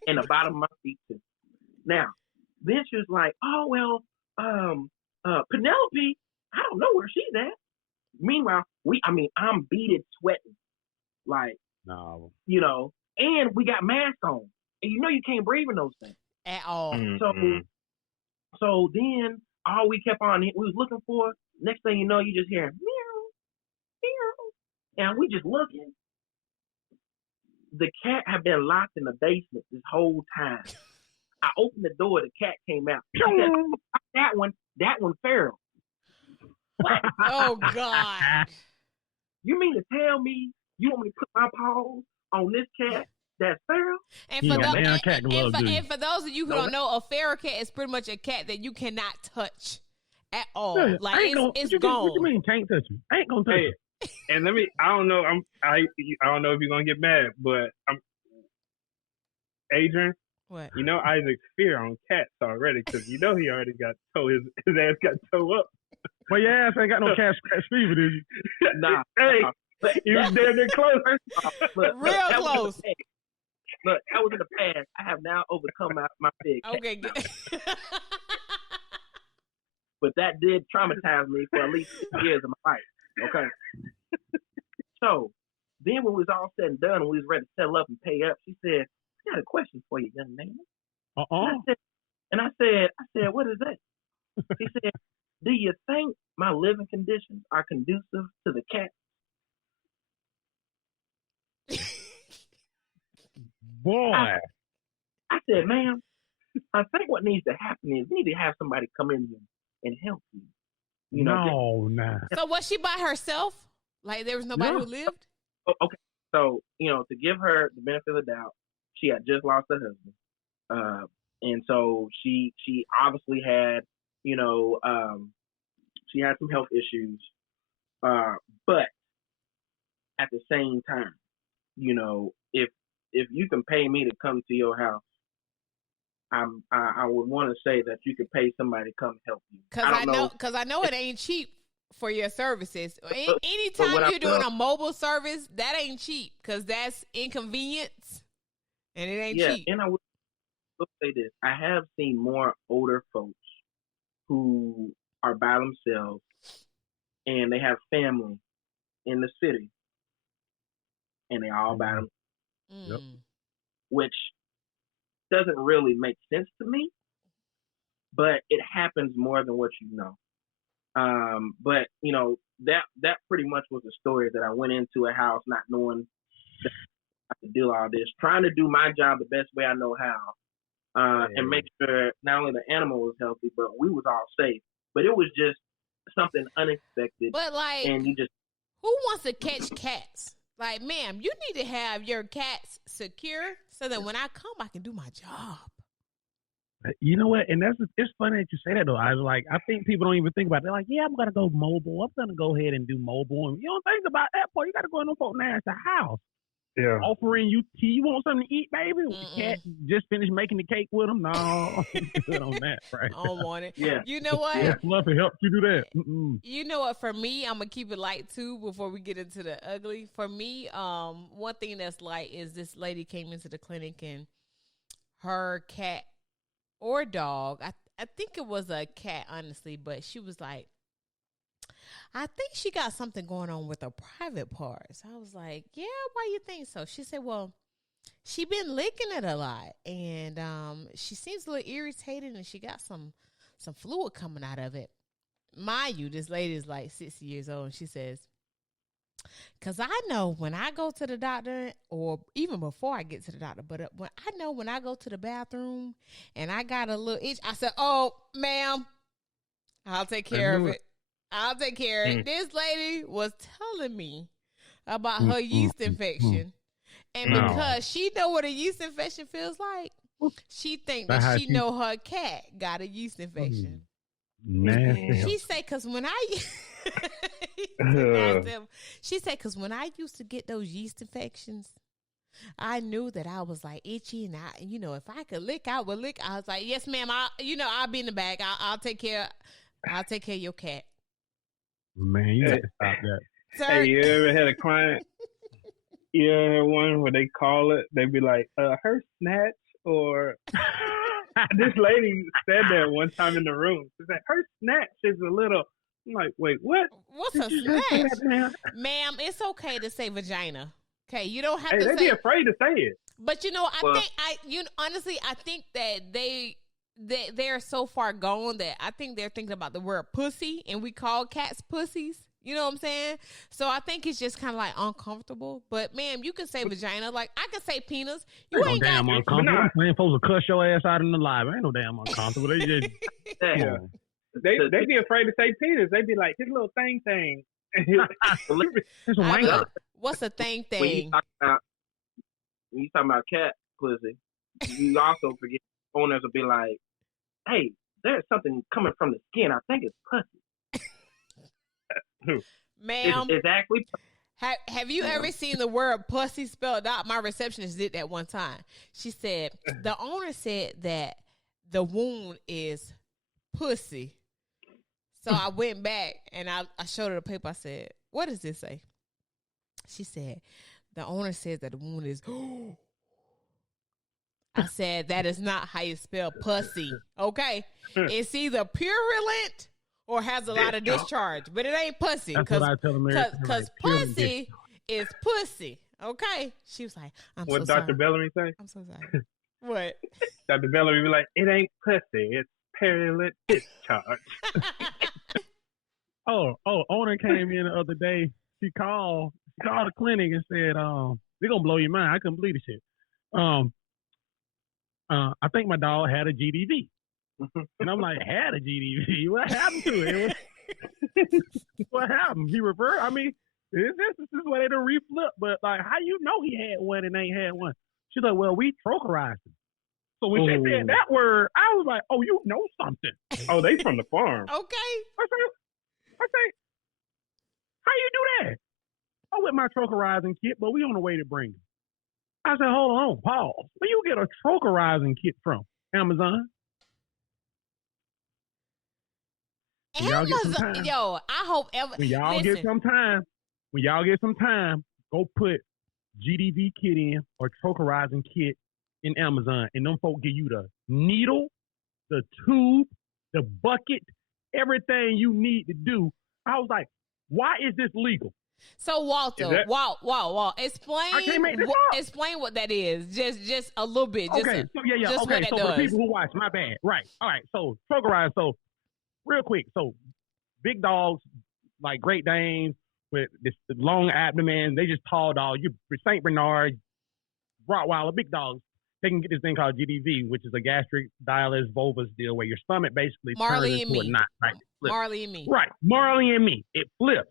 And the bottom of my feet too. Now, then she was like, oh well, Penelope, I don't know where she's at. Meanwhile, I'm beaded sweating. Like, No. you know, and we got masks on. And you know you can't breathe in those things. At all. So then all we kept on, we was looking for, next thing you know, you just hear meow, meow. And we just looking. The cat had been locked in the basement this whole time. I opened the door, the cat came out. She said, that one feral. What? Oh, God. You mean to tell me you want me to put my paws on this cat that's feral? And for those of you who don't know, a feral cat is pretty much a cat that you cannot touch at all. Yeah, like it's gone. What you mean can't touch you? I ain't gonna touch you. And I don't know if you're gonna get mad, but Adrian. What? You know Isaac's fear on cats already, because you know he already got his ass got towed up. Well, your ass ain't got no cat scratch fever, did you? Nah. Hey, you was damn near close. Real close. Look, that was in the past. I have now overcome my fear. Okay, good. But that did traumatize me for at least 6 years of my life. Okay. So then when we was all said and done and we was ready to settle up and pay up, she said, I got a question for you, young man. And I said, what is that? She said, do you think my living conditions are conducive to the cat? Boy. I said, ma'am, I think what needs to happen is we need to have somebody come in and help you. You know, No. So was she by herself? Like there was nobody who lived? Okay. So, to give her the benefit of the doubt, she had just lost her husband. And so she obviously had, she had some health issues. But at the same time, if you can pay me to come to your house, I would want to say that you could pay somebody to come help you. Because I know it ain't cheap for your services. Anytime you're doing a mobile service, that ain't cheap because that's inconvenience and it ain't cheap. And I would say this. I have seen more older folks who are by themselves and they have family in the city and they all by themselves. Which doesn't really make sense to me, but it happens more than what you know. But that pretty much was the story that I went into a house not knowing that I could do all this, trying to do my job the best way I know how, and make sure not only the animal was healthy, but we was all safe. But it was just something unexpected. But and you just who wants to catch cats? Like, ma'am, you need to have your cats secure so that when I come, I can do my job. You know what? And it's funny that you say that though. I think people don't even think about it. They're like, yeah, I'm gonna go mobile. I'm gonna go ahead and do mobile. And you don't think about that, boy. You gotta go in the folk now. It's a house. Yeah. Offering you tea. You want something to eat, baby? The cat just finished making the cake with them. No, good on that, right? I don't want it. Yeah. You know what? Yeah, Fluffy help you do that. You know what? For me, I'm gonna keep it light too before we get into the ugly. For me, one thing that's light is this lady came into the clinic and her cat or dog, I think it was a cat, honestly, but she was like, I think she got something going on with her private parts. I was like, yeah, why you think so? She said, well, she been licking it a lot, and she seems a little irritated, and she got some fluid coming out of it. Mind you, this lady is like 60 years old, and she says, because I know when I go to the doctor, or even before I get to the doctor, but when I go to the bathroom and I got a little itch, I said, oh, ma'am, I'll take care of it. I'll take care of it. This lady was telling me about her yeast infection. And because she know what a yeast infection feels like, she think that she know her cat got a yeast infection. She say, because when she said, because when I used to get those yeast infections, I knew that I was like itchy, and if I could lick, I would lick. I was like, yes, ma'am. I'll be in the bag. I'll take care. I'll take care of your cat. Man, you got to stop that. Sir? Hey, you ever had a client? You ever had one where they call it? They be like, her snatch, or this lady said that one time in the room. She said, her snatch is a little. I'm like, wait, what? What's a snatch? Ma'am, it's okay to say vagina. Okay, you don't have to say. They be afraid to say it. But honestly, I think that they're so far gone that I think they're thinking about the word pussy, and we call cats pussies. You know what I'm saying? So I think it's just kind of like uncomfortable. But ma'am, you can say vagina. Like I can say penis. You ain't no damn uncomfortable. Man, folks will cuss your ass out in the live. Ain't no damn uncomfortable. They just They be afraid to say penis. They be like, his little thing. What's a thing? When you talking about cat pussy, you also forget owners will be like, hey, there's something coming from the skin. I think it's pussy. Ma'am, it's actually. Have you ever seen the word pussy spelled out? My receptionist did that one time. She said, the owner said that the wound is pussy. So I went back and I showed her the paper. I said, what does this say? She said, the owner says that the wound is. I said, that is not how you spell pussy. Okay. It's either purulent or has a lot of discharge, but it ain't pussy. That's what I tell them. Because pussy is pussy. Okay. She was like, what Dr. Bellamy say? I'm so sorry. What? Dr. Bellamy be like, it ain't pussy. It's purulent discharge. Owner came in the other day. She called the clinic and said, they're going to blow your mind. I couldn't believe the shit. I think my dog had a GDV. And I'm like, had a GDV? What happened to it? What happened? He reversed? I mean, This is where they done reflip. But like, how you know he had one and ain't had one? She's like, well, we trocherized him. So when she said that word, I was like, oh, you know something. Oh, they from the farm. Okay. I say, how you do that? Oh, with my trocherizing kit, but we on the way to bring him. I said, hold on, pause. Where you get a trocherizing kit from? Amazon. Amazon, yo, I hope when y'all get some time, go put GDV kit in or trocherizing kit in Amazon, and them folk give you the needle, the tube, the bucket, everything you need to do. I was like, why is this legal? So Walter, Walt, explain. I can't make this up. Explain what that is, just a little bit. Just okay, Just okay. What So that for does. the people who watch, my bad. Right. All right. So trocarize. So real quick. So big dogs like Great Danes with this long abdomen, they just tall dogs. You Saint Bernard, Rottweiler, big dogs. They can get this thing called GDV, which is a gastric dilus volvus deal, where your stomach basically Marley turns and into me. a knot. Right. Marley and me. Right. Marley and me. It flips.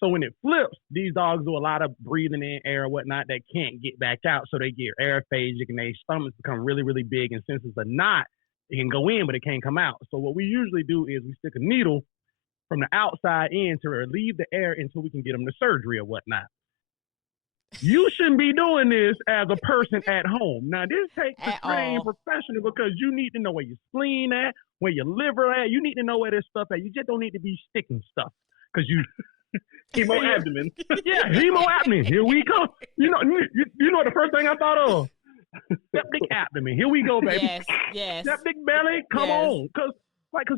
So when it flips, these dogs do a lot of breathing in air or whatnot that can't get back out. So they get airphagic and their stomachs become really, really big. And since it's a knot, it can go in, but it can't come out. So what we usually do is we stick a needle from the outside in to relieve the air until we can get them to surgery or whatnot. You shouldn't be doing this as a person at home. Now, this takes a trained professional because you need to know where your spleen at, where your liver at. You need to know where this stuff at. You just don't need to be sticking stuff because you... Hemoabdomen. Yeah, hemoabdomen. Here we go. You know the first thing I thought of? Septic abdomen. Here we go, baby. Yes. Septic belly. Come on. Because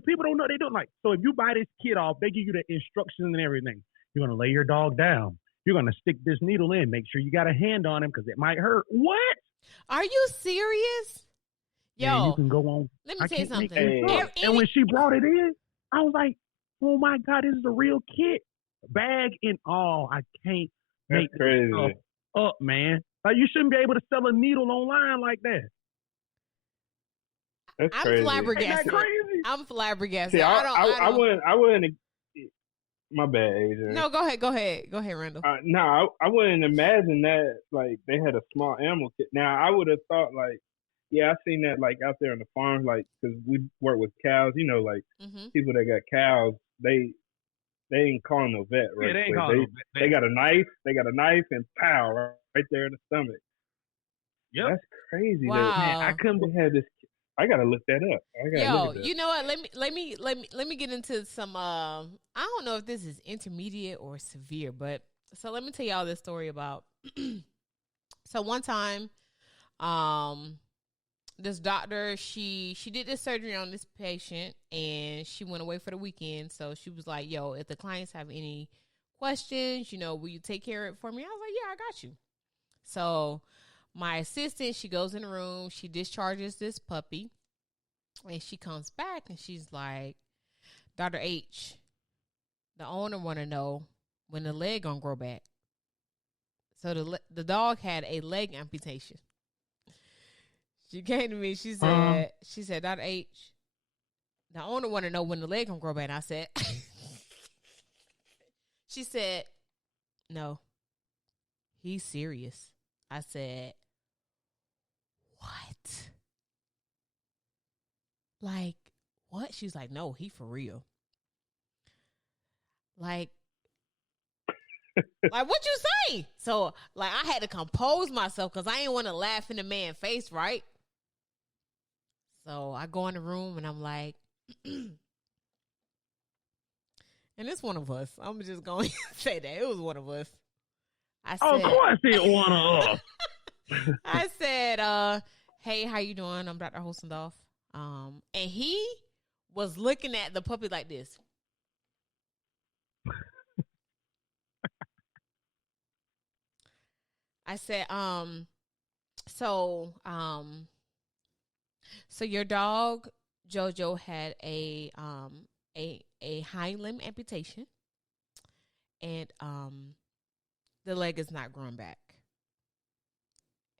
people don't know they do it. Like, so if you buy this kit off, they give you the instructions and everything. You're going to lay your dog down. You're going to stick this needle in. Make sure you got a hand on him because it might hurt. What? Are you serious? Yo, yeah, you can go on. Let me tell you something. And when she brought it in, I was like, oh my God, this is a real kit. Bag and all. I can't make this stuff up, man. Like, you shouldn't be able to sell a needle online like that. That's I'm crazy. flabbergasted. Ain't that crazy? I'm flabbergasted. See, I wouldn't. My bad, Adrian. No, go ahead, Randall. No, I wouldn't imagine that. Like, they had a small animal kit. Now, I would have thought, like, yeah, I've seen that, like, out there on the farm, like, because we work with cows. You know, like, people that got cows, they ain't calling no vet, right? Yeah, they ain't calling no vet. They got a knife, and pow, right there in the stomach. Yep. That's crazy. Wow. Man, I couldn't have this. I gotta look that up. You know what? Let me get into some. I don't know if this is intermediate or severe, but so let me tell y'all this story about. So one time, this doctor she did this surgery on this patient and she went away for the weekend. So she was like, "Yo, if the clients have any questions, will you take care of it for me?" I was like, "Yeah, I got you." So my assistant, she goes in the room, she discharges this puppy, and she comes back and she's like, "Dr. H, the owner want to know when the leg gonna grow back." So the dog had a leg amputation. She came to me, she said, "Dr. H, the owner want to know when the leg gonna grow back." And I said, she said, "No, he's serious." I said, "What? Like, what?" She's like, "No, he for real." Like what you say? So, like, I had to compose myself because I didn't want to laugh in the man's face, right? So I go in the room and I'm like, and it's one of us. I'm just going to say that. It was one of us. I said, of course it one of us. I said, "Hey, how you doing? I'm Dr. Holsendorf." And he was looking at the puppy like this. I said, so your dog Jojo had a hind limb amputation, and the leg is not growing back.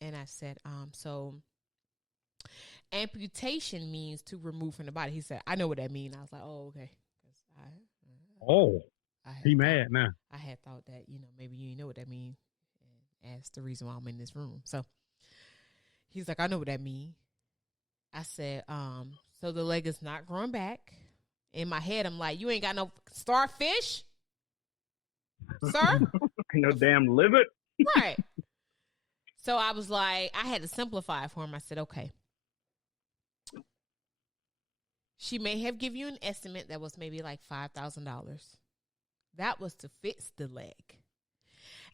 And I said, so amputation means to remove from the body. He said, "I know what that means." I was like, "Oh, okay." He mad now. I had thought that, maybe you know what that means. And that's the reason why I'm in this room. So he's like, I know what that means. I said, so the leg is not growing back. In my head, I'm like, you ain't got no starfish, sir? No damn liver. Right. So I was like, I had to simplify it for him. I said, okay. She may have given you an estimate that was maybe like $5,000. That was to fix the leg.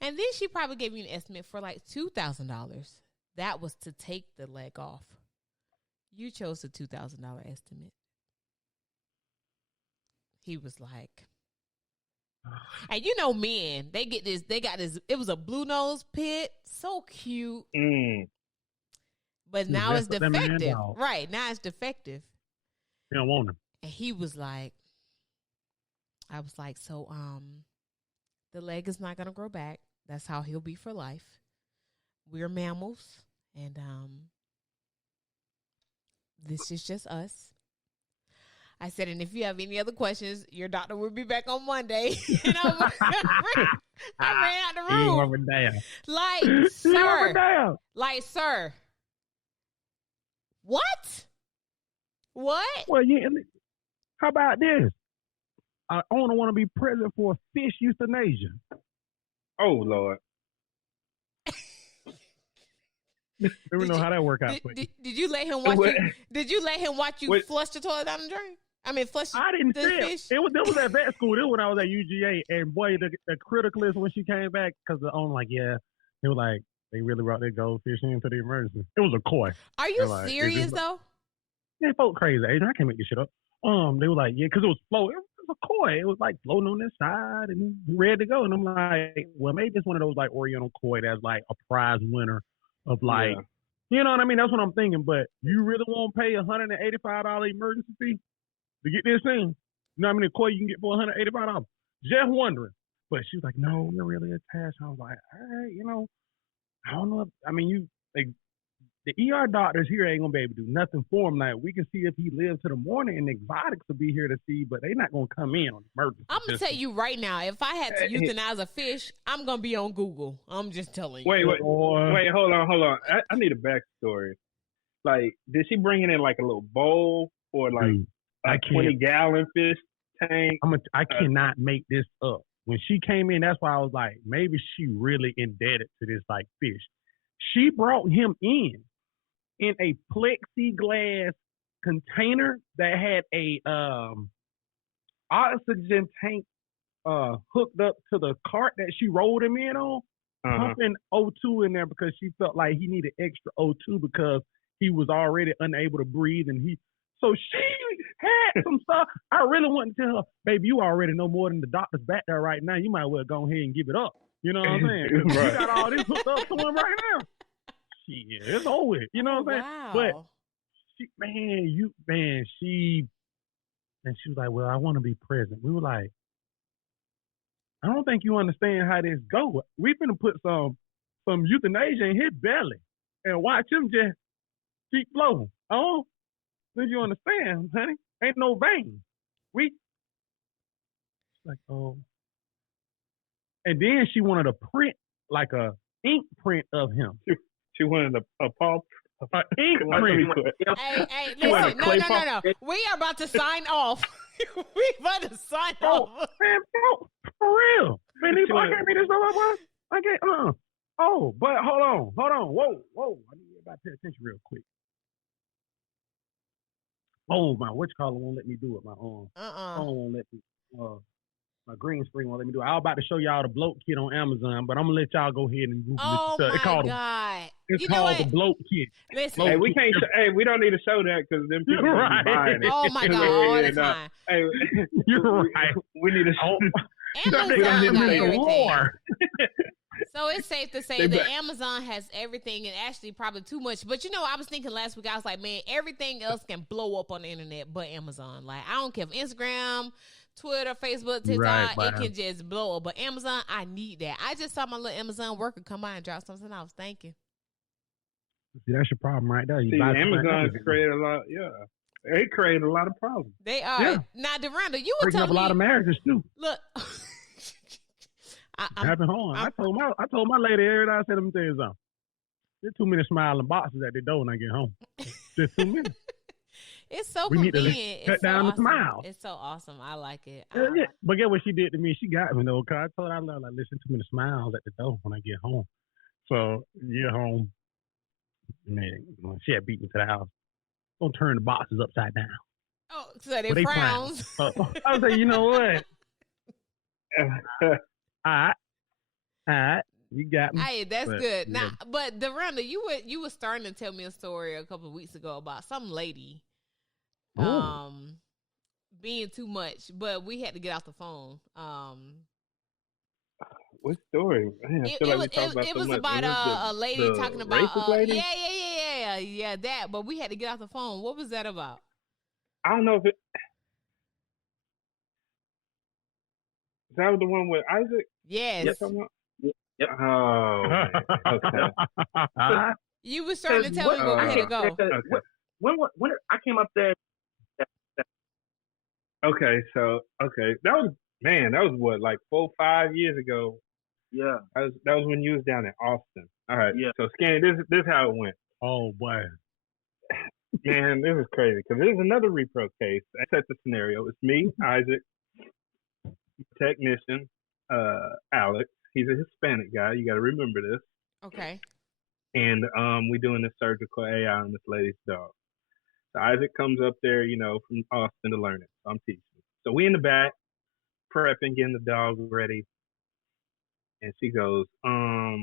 And then she probably gave you an estimate for like $2,000. That was to take the leg off. You chose the $2,000 estimate. He was like, and men, they got this, it was a blue nose pit. So cute. But now it's defective. Right. Now it's defective. They don't want him. And he was like, I was like, so the leg is not gonna grow back. That's how he'll be for life. We're mammals, and this is just us. I said, and if you have any other questions, your doctor will be back on Monday. And I ran out the room. Like, sir. What? Well, how about this? I only want to be present for fish euthanasia. Oh, Lord. Never know how that worked out. Did you let him watch you? Did you let him watch you flush the toilet down the drain? I mean, flush. I didn't see it. It was at vet school. This was when I was at UGA, and boy, the criticalist when she came back, because the owner they were like, they really brought their goldfish into the emergency. It was a koi. Are you serious though? They folk crazy. Adrian, I can't make this shit up. They were like, yeah, because it was floating. It was a koi. It was like floating on this side and ready to go. And I'm like, well, maybe it's one of those like Oriental koi that's like a prize winner of like, you know what I mean? That's what I'm thinking. But you really won't pay $185 emergency fee to get this thing? You know how many koi you can get for $185? Just wondering. But she was like, no, we're really attached. I was like, all right, I don't know. The ER doctors here ain't gonna be able to do nothing for him. Like, we can see if he lives to the morning, and the exotics will be here to see, but they're not gonna come in on emergency. I'm gonna tell you right now, if I had to euthanize a fish, I'm gonna be on Google. I'm just telling you. Wait, hold on. I need a backstory. Like, did she bring it in like a little bowl or like a 20-gallon fish tank? I cannot make this up. When she came in, that's why I was like, maybe she really indebted to this like fish. She brought him in a plexiglass container that had a oxygen tank hooked up to the cart that she rolled him in on, pumping O2 in there because she felt like he needed extra O2 because he was already unable to breathe. So she had some stuff. I really wanted to tell her, baby, you already know more than the doctor's back there right now. You might well go ahead and give it up. You know what I'm saying? Right. You got all this hooked up to him right now. Yeah, it's over with. You know what I'm saying? Wow. But she was like, well, I want to be present. We were like, I don't think you understand how this goes. We finna put some euthanasia in his belly and watch him just keep flowing. Oh, did you understand, honey? Ain't no vein. Like, oh. And then she wanted a print, like a ink print of him. She wanted a paw ink print. Hey, listen, no. We are about to sign off. We about to sign off. Man, for real. Man, these I can't be this over. I can't. Oh, but hold on. Whoa. I need everybody to pay attention real quick. Oh, my witchcaller won't let me do it. My phone won't let me. My green screen won't let me do it. I was about to show y'all the bloat kit on Amazon, but I'm gonna let y'all go ahead and Google it. It's called the bloat kit. Listen, hey, we can't. Hey, we don't need to show that because them people are buying it. Oh my God, all the time. Hey, you're right. We need to. Amazon got everything. So it's safe to say that Amazon has everything, and actually probably too much. But I was thinking last week, I was like, man, everything else can blow up on the internet but Amazon. Like, I don't care if Instagram, Twitter, Facebook, TikTok, it can just blow up. But Amazon, I need that. I just saw my little Amazon worker come by and drop something else. Thank you. See, that's your problem right there. Amazon created a lot. Yeah, they created a lot of problems. They are. Yeah. Now, Durandel, you were breaking telling up a lot of marriages too. Look, Having home. I told my lady every day. I said, "Let me tell you something. There's too many smiling boxes at the door when I get home. Just too many." It's so we convenient. Need to cut down the smile. It's so awesome. I like it. Yeah. But guess what she did to me? She got me though. Cause I told her I love like listen too many smiles at the door when I get home. So get home, man. She had beat me to the house. Don't turn the boxes upside down. Oh, so they frowns. I was like, you know what? All right, you got me. Hey, that's good. Yeah. Now, but Durandel, you were starting to tell me a story a couple of weeks ago about some lady, being too much, but we had to get off the phone. What story? Man, it was about a lady talking about lady? Yeah, that. But we had to get off the phone. What was that about? I don't know if it. Is that the one with Isaac? Yes. Yep. Oh, man. Okay. You was trying to tell me where we had to go. Okay. When I came up there. Okay, so that was what, like 4 or 5 years ago. Yeah. That was when you was down in Austin. All right. Yeah. So Skinni, this how it went. Oh boy. Man, this is crazy because there's another repro case. I set the scenario. It's me, Isaac, technician, Alex. He's a Hispanic guy. You got to remember this. Okay. And we doing this surgical AI on this lady's dog. So Isaac comes up there, from Austin to learn it. So I'm teaching. So we in the back, prepping, getting the dog ready. And she goes, are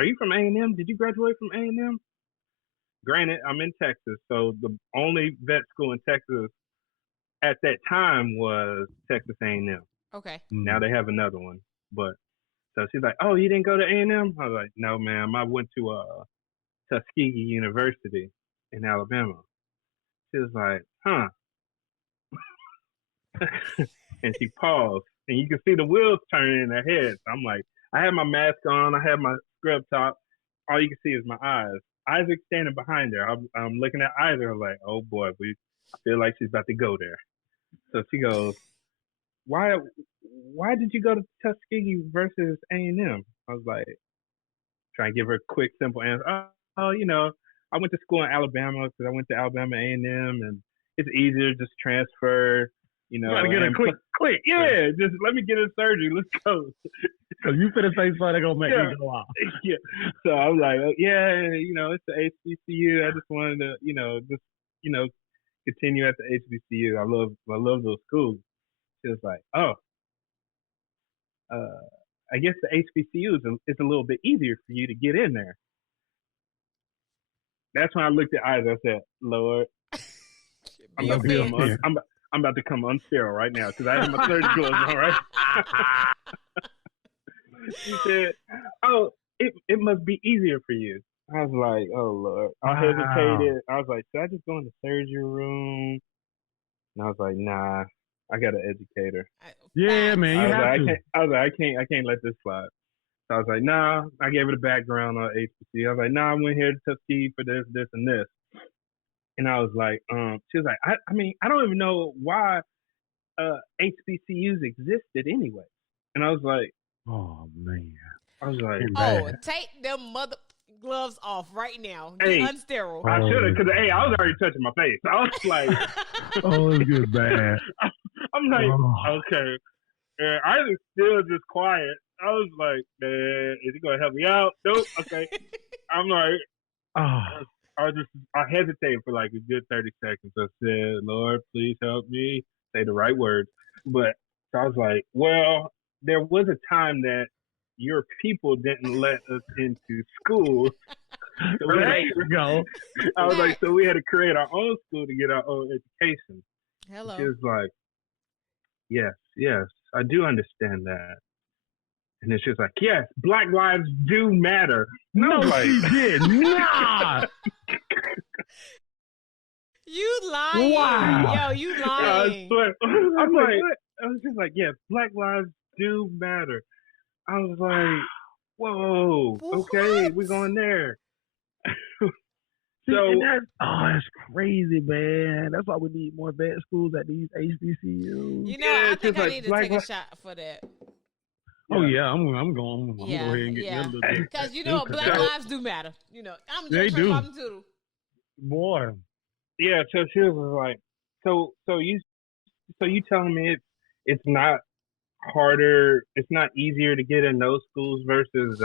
you from A&M? Did you graduate from A&M? Granted, I'm in Texas, so the only vet school in Texas at that time was Texas A&M. Okay. Now they have another one, but so she's like, "Oh, you didn't go to A&M?" I was like, "No, ma'am. I went to Tuskegee University in Alabama." She was like, "Huh?" And she paused, and you can see the wheels turning in her head. So I'm like, I had my mask on, I had my scrub top. All you can see is my eyes. Isaac's standing behind her. I'm looking at Isaac. I'm like, oh boy, I feel like she's about to go there. So she goes, why did you go to Tuskegee versus A&M? I was like, trying to give her a quick, simple answer. Oh, I went to school in Alabama because I went to Alabama A&M, and it's easier to just transfer. You gotta get it quick. Yeah, just let me get a surgery. Let's go. Cause you finna say something gonna make me go off. Yeah. So I was like, it's the HBCU. I just wanted to, continue at the HBCU. I love those schools. She was like, I guess the HBCU is a little bit easier for you to get in there. That's when I looked at Isaac. I said, Lord, I'm about to come unsterile right now because I have my surgery gloves on, right? He said, "Oh, it must be easier for you." I was like, "Oh Lord!" I hesitated. I was like, "Should I just go in the surgery room?" And I was like, "Nah, I got an educator." Yeah, man, you have to. I was like, I can't let this slide. So I was like, "Nah." I gave her the background on HBC. I was like, "Nah, I went here to Tuskegee for this, this, and this." And I was like, she was like, I don't even know why HBCUs existed anyway. And I was like, oh man. I was like, take them mother gloves off right now. Hey, unsterile. I should have, because I was already touching my face. I was like, oh, it's good, bad. I'm like, okay. And I was still just quiet. I was like, man, is he gonna help me out? Nope. Okay. I'm like, I hesitated for like a good 30 seconds. I said, Lord, please help me say the right words. But so I was like, well, there was a time that your people didn't let us into schools. So there you go. I was like, so we had to create our own school to get our own education. Hello. She was like, yes, I do understand that. And then she was like, yes, Black lives do matter. No, she did not. You lying. Wow. Yo, you lying. I'm like, I was just like, yeah, Black lives do matter. I was like, whoa, okay, we're going there. So that's crazy, man. That's why we need more vet schools at these HBCUs. I think I need to take a shot for that. Oh yeah, I'm going. I'm Yeah, go ahead and get yeah. me a little bit. Because you know, Black lives do matter. You know, I'm They just do. too. Boy. Yeah, so she was like, so you telling me it's not harder, it's not easier to get in those schools versus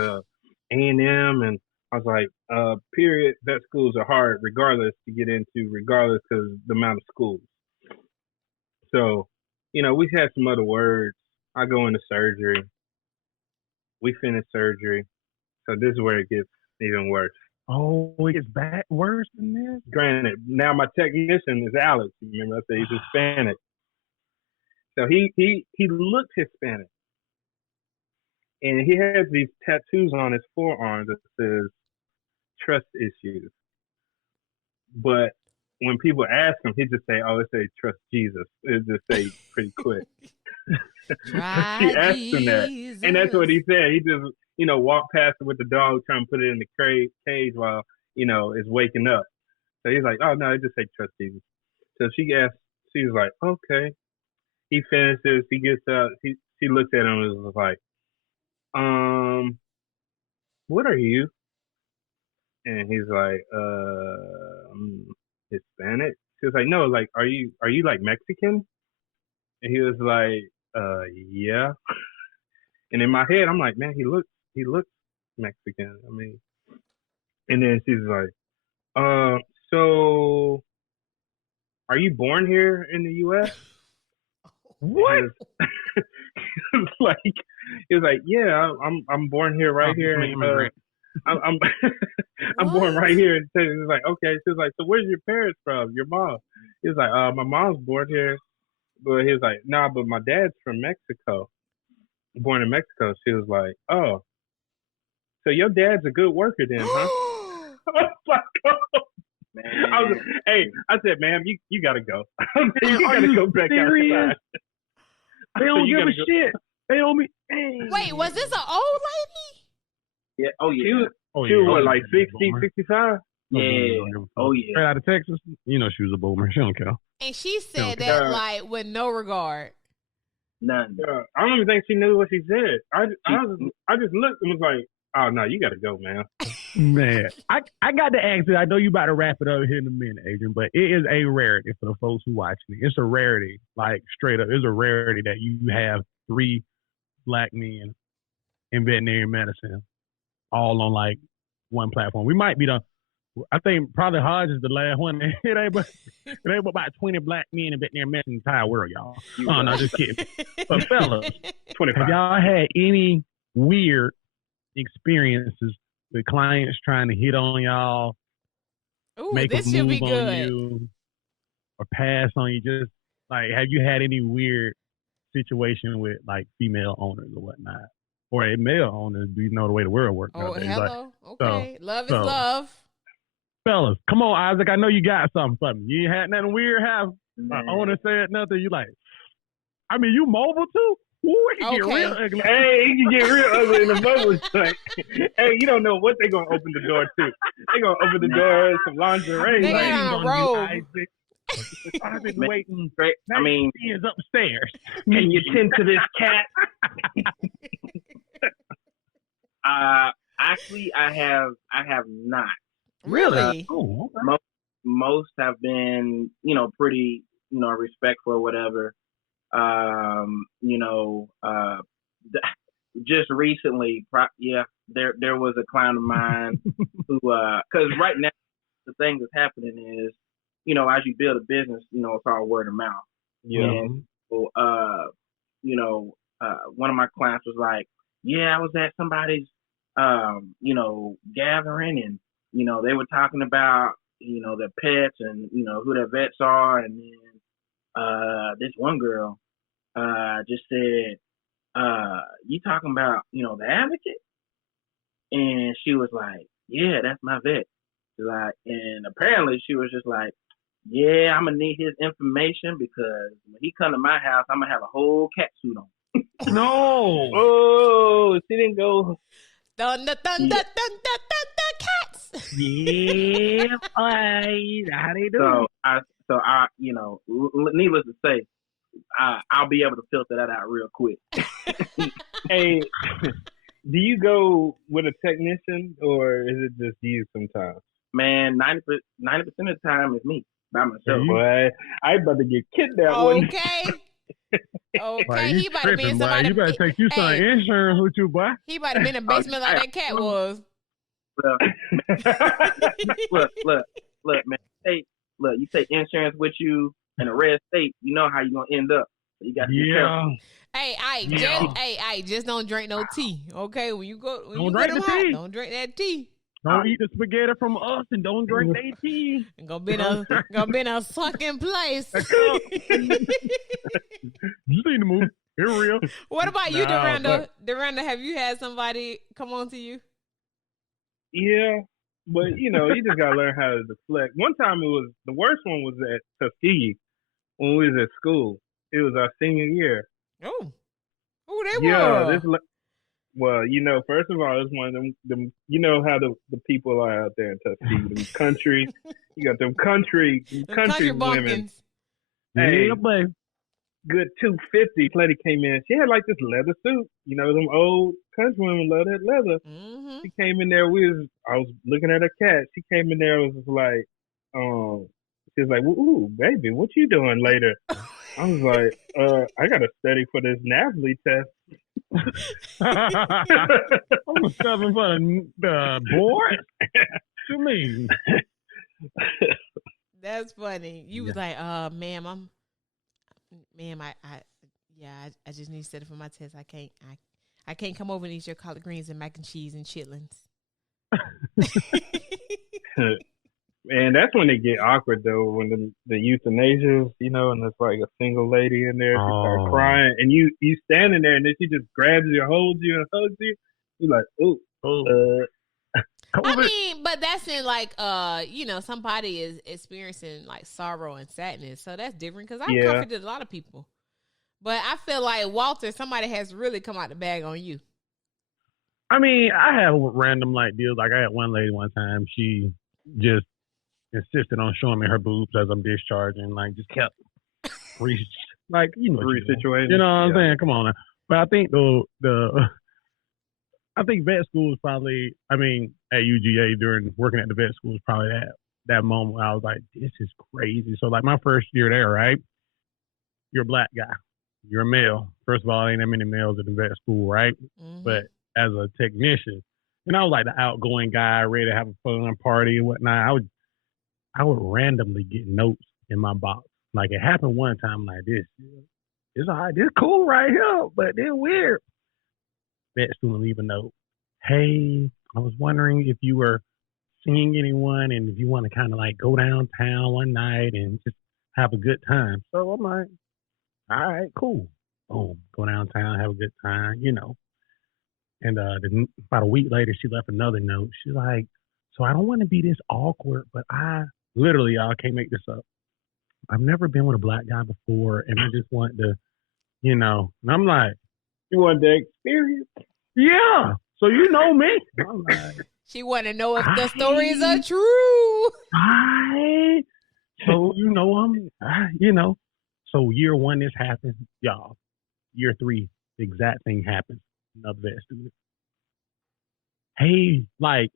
A&M, and I was like, period, that schools are hard regardless to get into, regardless because the amount of schools. So, we had some other words. I go into surgery. We finish surgery. So this is where it gets even worse. Oh, it gets back worse than this? Granted, now my technician is Alex. Remember I said he's Hispanic. So he looks Hispanic. And he has these tattoos on his forearms that says trust issues. But when people ask him, he just say, it say trust Jesus. It just say pretty quick. He asked him that. And that's what he said. He just, walked past it with the dog trying to put it in the cage while, it's waking up. So he's like, oh no, it just say trust Jesus. So she was like, okay. He finishes, he gets up, she looks at him and was like, what are you? And he's like, I'm Hispanic. She was like, no, like, are you like Mexican? And he was like, yeah. And in my head, I'm like, man, he looks Mexican. I mean, and then she's like, so are you born here in the U.S.? What? He was like, yeah, I'm born here right here. I'm born right here in Texas. He's like, okay. She was like, so where's your parents from? Your mom? He was like, my mom's born here, but he was like, nah, but my dad's from Mexico, born in Mexico. She was like, oh, so your dad's a good worker then, huh? I was like, oh. Man. I said, ma'am, you gotta go. You gotta go back outside. They don't give a shit. They owe me. Wait, was this an old lady? Yeah. Oh yeah. She was what, like 60, 65? Yeah. Oh yeah. Straight out of Texas. She was a boomer. She don't care. And she said that like with no regard. None. I don't even think she knew what she said. I just looked and was like, oh no, you gotta go, man. Man, I got to ask you. I know you about to wrap it up here in a minute, Adrian, but it is a rarity for the folks who watching it. It's a rarity, like straight up. It's a rarity that you have 3 black men in veterinary medicine all on like one platform. We might be I think probably Hodge is the last one. It ain't but about 20 black men in veterinary medicine in the entire world, y'all. Oh no, just kidding. But fellas, 25. Have y'all had any weird experiences with clients trying to hit on y'all, make a move on you, or pass on you? Just like, have you had any weird situation with like female owners or whatnot, or a male owner? Do you know the way the world works? Oh, hello. Like, okay, love is love. Fellas, come on, Isaac. I know you got something for me. You ain't had nothing weird. Have owner said nothing? You like? I mean, you mobile too? Ooh, it can get real ugly. Hey, it can get real ugly in the mobile joint. Hey, you don't know what they're going to open the door to. They're going to open the door, some lingerie. They got a robe. I've been waiting. I mean, he is upstairs. Can you tend to this cat? Actually, I have not. Really? Oh, okay. Most have been, pretty, respectful or whatever. Just recently, there was a client of mine who, because right now the thing that's happening is, as you build a business, it's all word of mouth. Yeah. And so, one of my clients was like, yeah, I was at somebody's, gathering, and they were talking about, their pets and who their vets are, and then this one girl just said, you talking about, the advocate? And she was like, yeah, that's my vet. Like, and apparently she was just like, yeah, I'm gonna need his information because when he come to my house, I'm gonna have a whole cat suit on. No. Oh, she didn't go. Thunder, cats. Yeah, how they do? So I, needless to say, I'll be able to filter that out real quick. Hey, do you go with a technician or is it just you sometimes? Man, 90% of the time is me by myself. Boy, I about to get kidnapped. Okay. Okay, Boy, he about to be in boy. somebody. You better take you some insurance with you, boy. He about to be in a basement like that cat was. Look, man. You take insurance with you in a red state, you know how you're gonna end up. So you got to be careful. Hey, just don't drink no tea, okay? When you go Don't drink the tea. Don't drink that tea. Don't eat the spaghetti from us and don't drink their tea. Gonna be in a sucking place. You seen the movie? It's real. What about you, Durandel? Durandel, have you had somebody come on to you? Yeah, but you just gotta learn how to deflect. One time the worst one was at Tuskegee when we was at school. It was our senior year. Oh, they were. Well, first of all, it's one of them. You know how the people are out there in Tuskegee, them country. You got them country women. Bumpkins. Hey, Yeah, babe. Good 250 lady came in. She had like this leather suit. Them old country women love that leather. Mm-hmm. She came in there. I was looking at her cat. She came in there. Was just like, she was like, "Ooh, baby, what you doing later?" I was like, I gotta study for this NAVLE test. I'm studying for the board. What you mean? That's funny. You was like, ma'am, I just need to study for my test. I can't come over and eat your collard greens and mac and cheese and chitlins. Man, that's when it get awkward though, when the euthanasia, and there's like a single lady in there, she starts crying, and you standing there, and then she just grabs you, holds you, and hugs you. You're like, ooh. I mean, but that's in like, somebody is experiencing like sorrow and sadness, so that's different. Because I've comforted a lot of people, but I feel like Walter, somebody has really come out the bag on you. I mean, I have random like deals. Like I had one lady one time, she just insisted on showing me her boobs as I'm discharging, like just kept like re-situating. You know what I'm saying? Come on now. But I think I think vet school is probably, at UGA during working at the vet school is probably that moment where I was like, this is crazy. So like my first year there, right? You're a black guy. You're a male. First of all, ain't that many males at the vet school, right? Mm-hmm. But as a technician, and I was like the outgoing guy, ready to have a fun party and whatnot. I would randomly get notes in my box. Like it happened one time like this. It's all right. This cool right here, but they're weird. Vet student leave a note. Hey, I was wondering if you were seeing anyone and if you want to kind of like go downtown one night and just have a good time. So I'm like, all right, cool. Boom, go downtown, have a good time, And about a week later, she left another note. She's like, so I don't want to be this awkward, but literally, y'all can't make this up. I've never been with a black guy before, and I just want to, and I'm like, you want the experience? Yeah. So you know me. I'm like, she want to know if the stories are true. So So year one, this happens, y'all. Year three, the exact thing happens. Another vet student. Hey, like,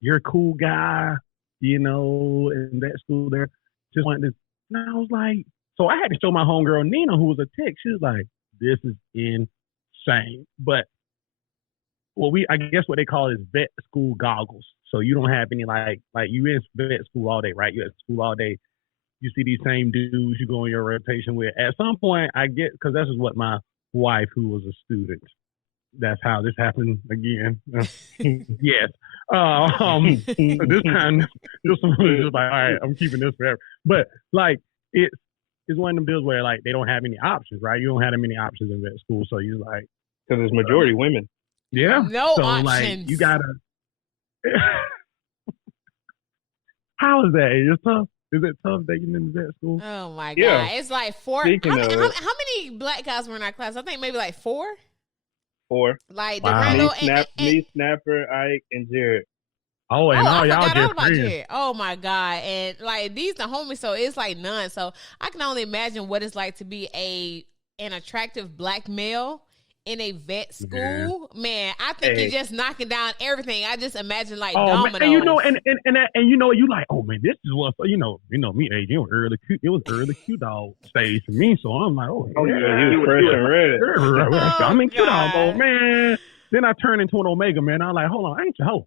you're a cool guy, in vet school there. Just wanted to, and I was like, so I had to show my homegirl Nina, who was a tech. She was like, this is insane. But I guess what they call is vet school goggles. So you don't have any like you in vet school all day, right? You're at school all day. You see these same dudes you go on your rotation with. At some point, I get, because this is what my wife, who was a student, that's how this happened again. Yes. This time, this one was just like, all right, I'm keeping this forever. But like, it's one of them deals where like they don't have any options, right? You don't have that many options in vet school, so you're like, because there's majority women. Yeah. No so options. Like, you gotta. How is that? It's tough. Is it tough dating in vet school? Oh my Yeah. God! It's like four. How many black guys were in our class? I think maybe like four. Like Durandel me, Snapper, Ike, and Jared. Oh, and all I y'all forgot all just about friends. Jared. Oh my God. And like these the homies, so it's like none. So I can only imagine what it's like to be an attractive black male in a vet school. Man, I think Hey. you're just knocking down everything. I just imagine like Oh man, dominoes. and you know, and you know, you like, oh man, this is what you know, me, Adrian, it was early Q dog stage for me. So I'm like, oh yeah, he was fresh and ready. I'm in Q dog God. mode, man. Then I turn into an Omega, man. I'm like, hold on, I ain't your hoe.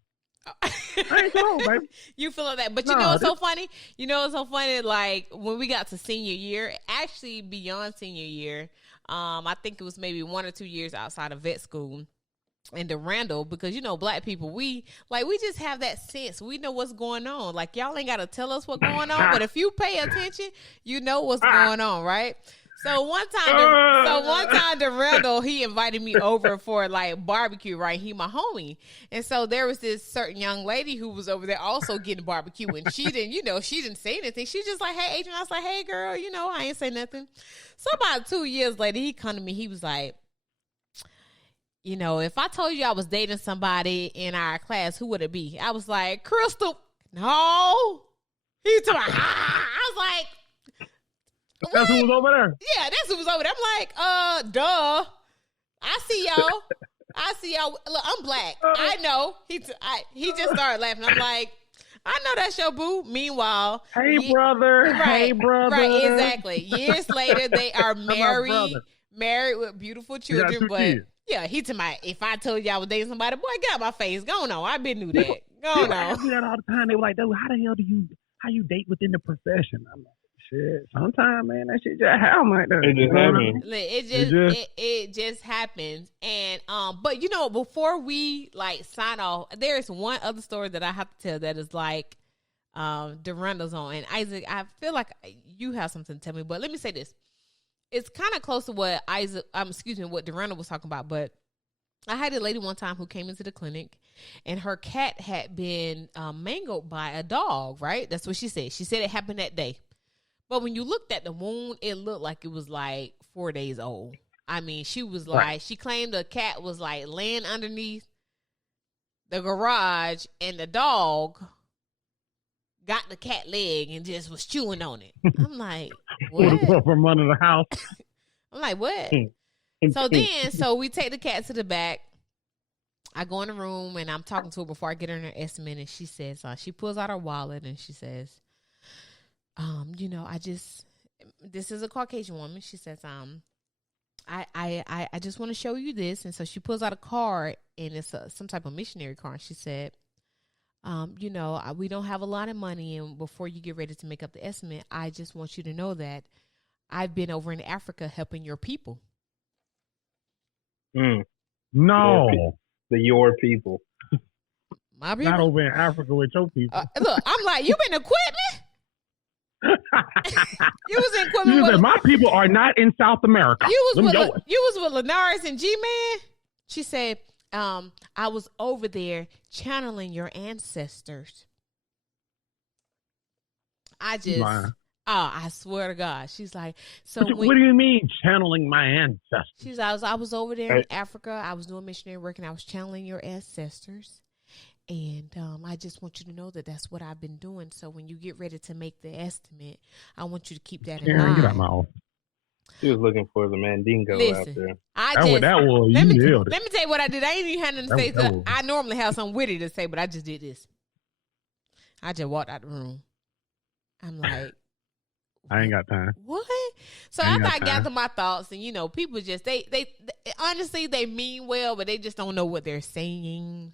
I ain't your hoe, baby. You feel like that. But you know what's so funny? You know what's so funny? Like when we got to senior year, actually beyond senior year, I think it was maybe 1 or 2 years outside of vet school. And Durandel, because you know, black people, we just have that sense. We know what's going on. Like y'all ain't gotta tell us what's going on, but if you pay attention, you know what's going on, right? So one time, Durandel, he invited me over for like barbecue, right? He my homie, and so there was this certain young lady who was over there also getting barbecue, and she didn't say anything. She just like, hey, Adrian. I was like, hey, girl, I ain't say nothing. So about 2 years later, he come to me. He was like, if I told you I was dating somebody in our class, who would it be? I was like, Crystal. No. He told me, I was like, That's who was over there. yeah, that's who was over there. I'm like, duh. I see y'all. Look, I'm black. I know. He just started laughing. I'm like, I know that's your boo. Meanwhile, Hey, brother. Right, Hey, brother. Right, exactly. Years later, they are married with beautiful children. But kids. yeah, he to my. If I told you I was dating somebody, boy, got my face. Go on. I been knew that. Go on. People ask me that all the time. They were like, dude, how the hell how you date within the profession? I'm like, shit, sometimes, man, that shit just happens like that. It just happens. It just happens. And but before we like sign off, there's one other story that I have to tell that is like Durandel's on. And Isaac, I feel like you have something to tell me, but let me say this. It's kind of close to what what Durandel was talking about, but I had a lady one time who came into the clinic and her cat had been mangled by a dog, right? That's what she said. She said it happened that day. But when you looked at the wound, it looked like it was like 4 days old. I mean, she was like, she claimed the cat was like laying underneath the garage and the dog got the cat leg and just was chewing on it. I'm like, what? From under the house. I'm like, what? So we take the cat to the back. I go in the room and I'm talking to her before I get her in her estimate, and she says, she pulls out her wallet and she says, this is a Caucasian woman. She says, I just want to show you this. And so she pulls out a card, and it's some type of missionary card. She said, we don't have a lot of money, and before you get ready to make up the estimate, I just want you to know that I've been over in Africa helping your people. No. Your people. My people? Not over in Africa with your people. Look, I'm like, you been equipment? You was in equipment. You said, my people are not in South America. You was with Linares and G-Man? She said, I was over there channeling your ancestors. I swear to God. She's like, so what do you mean channeling my ancestors? She's like, I was over there in Africa. I was doing missionary work and I was channeling your ancestors. And I just want you to know that that's what I've been doing. So when you get ready to make the estimate, I want you to keep that in mind. Get out my office. She was looking for the Mandingo out there. Let me tell you what I did. I ain't even had nothing to say. I normally have something witty to say, but I just did this. I just walked out the room. I'm like, I ain't got time. What? So after I gather my thoughts, and people just they honestly they mean well, but they just don't know what they're saying.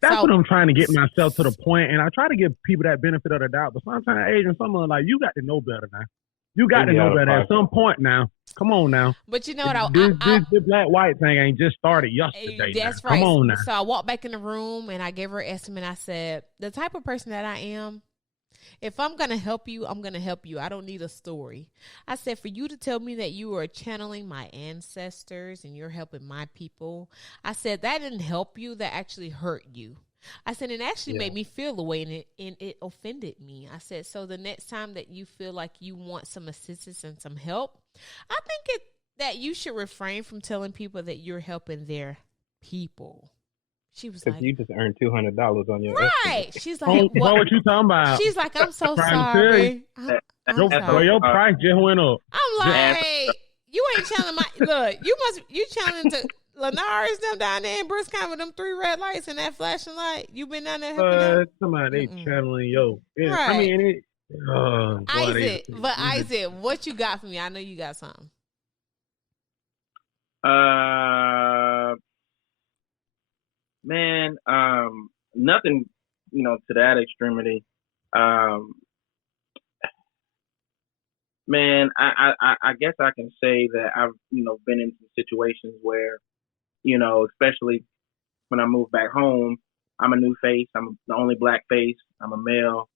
That's what I'm trying to get myself to the point, and I try to give people that benefit of the doubt. But sometimes, Adrian, someone like you got to know better now. You got to know better at some point now. Come on now. But you know what? This black white thing ain't just started yesterday. That's now. right. Come on now. So I walked back in the room and I gave her an estimate. I said, the type of person that I am, if I'm going to help you, I'm going to help you. I don't need a story. I said, for you to tell me that you are channeling my ancestors and you're helping my people, I said, that didn't help you. That actually hurt you. I said, it actually made me feel the way, and it offended me. I said, so the next time that you feel like you want some assistance and some help, I think that you should refrain from telling people that you're helping their people. She was Because like, you just earned $200 on your right. estimate. She's like, What you talking about? She's like, I'm so Trying to tell sorry. I'm sorry. Your price just went up. I'm like, you ain't channeling you channeling to Lenars them down there in Briscoe with them 3 red lights and that flashing light. You been down there helping them? Somebody channeling yo. Right. I mean, Isaac, what you got for me? I know you got something. Man, nothing, to that extremity. Man, I guess I can say that I've, been in some situations where, especially when I moved back home, I'm a new face. I'm the only black face. I'm a male.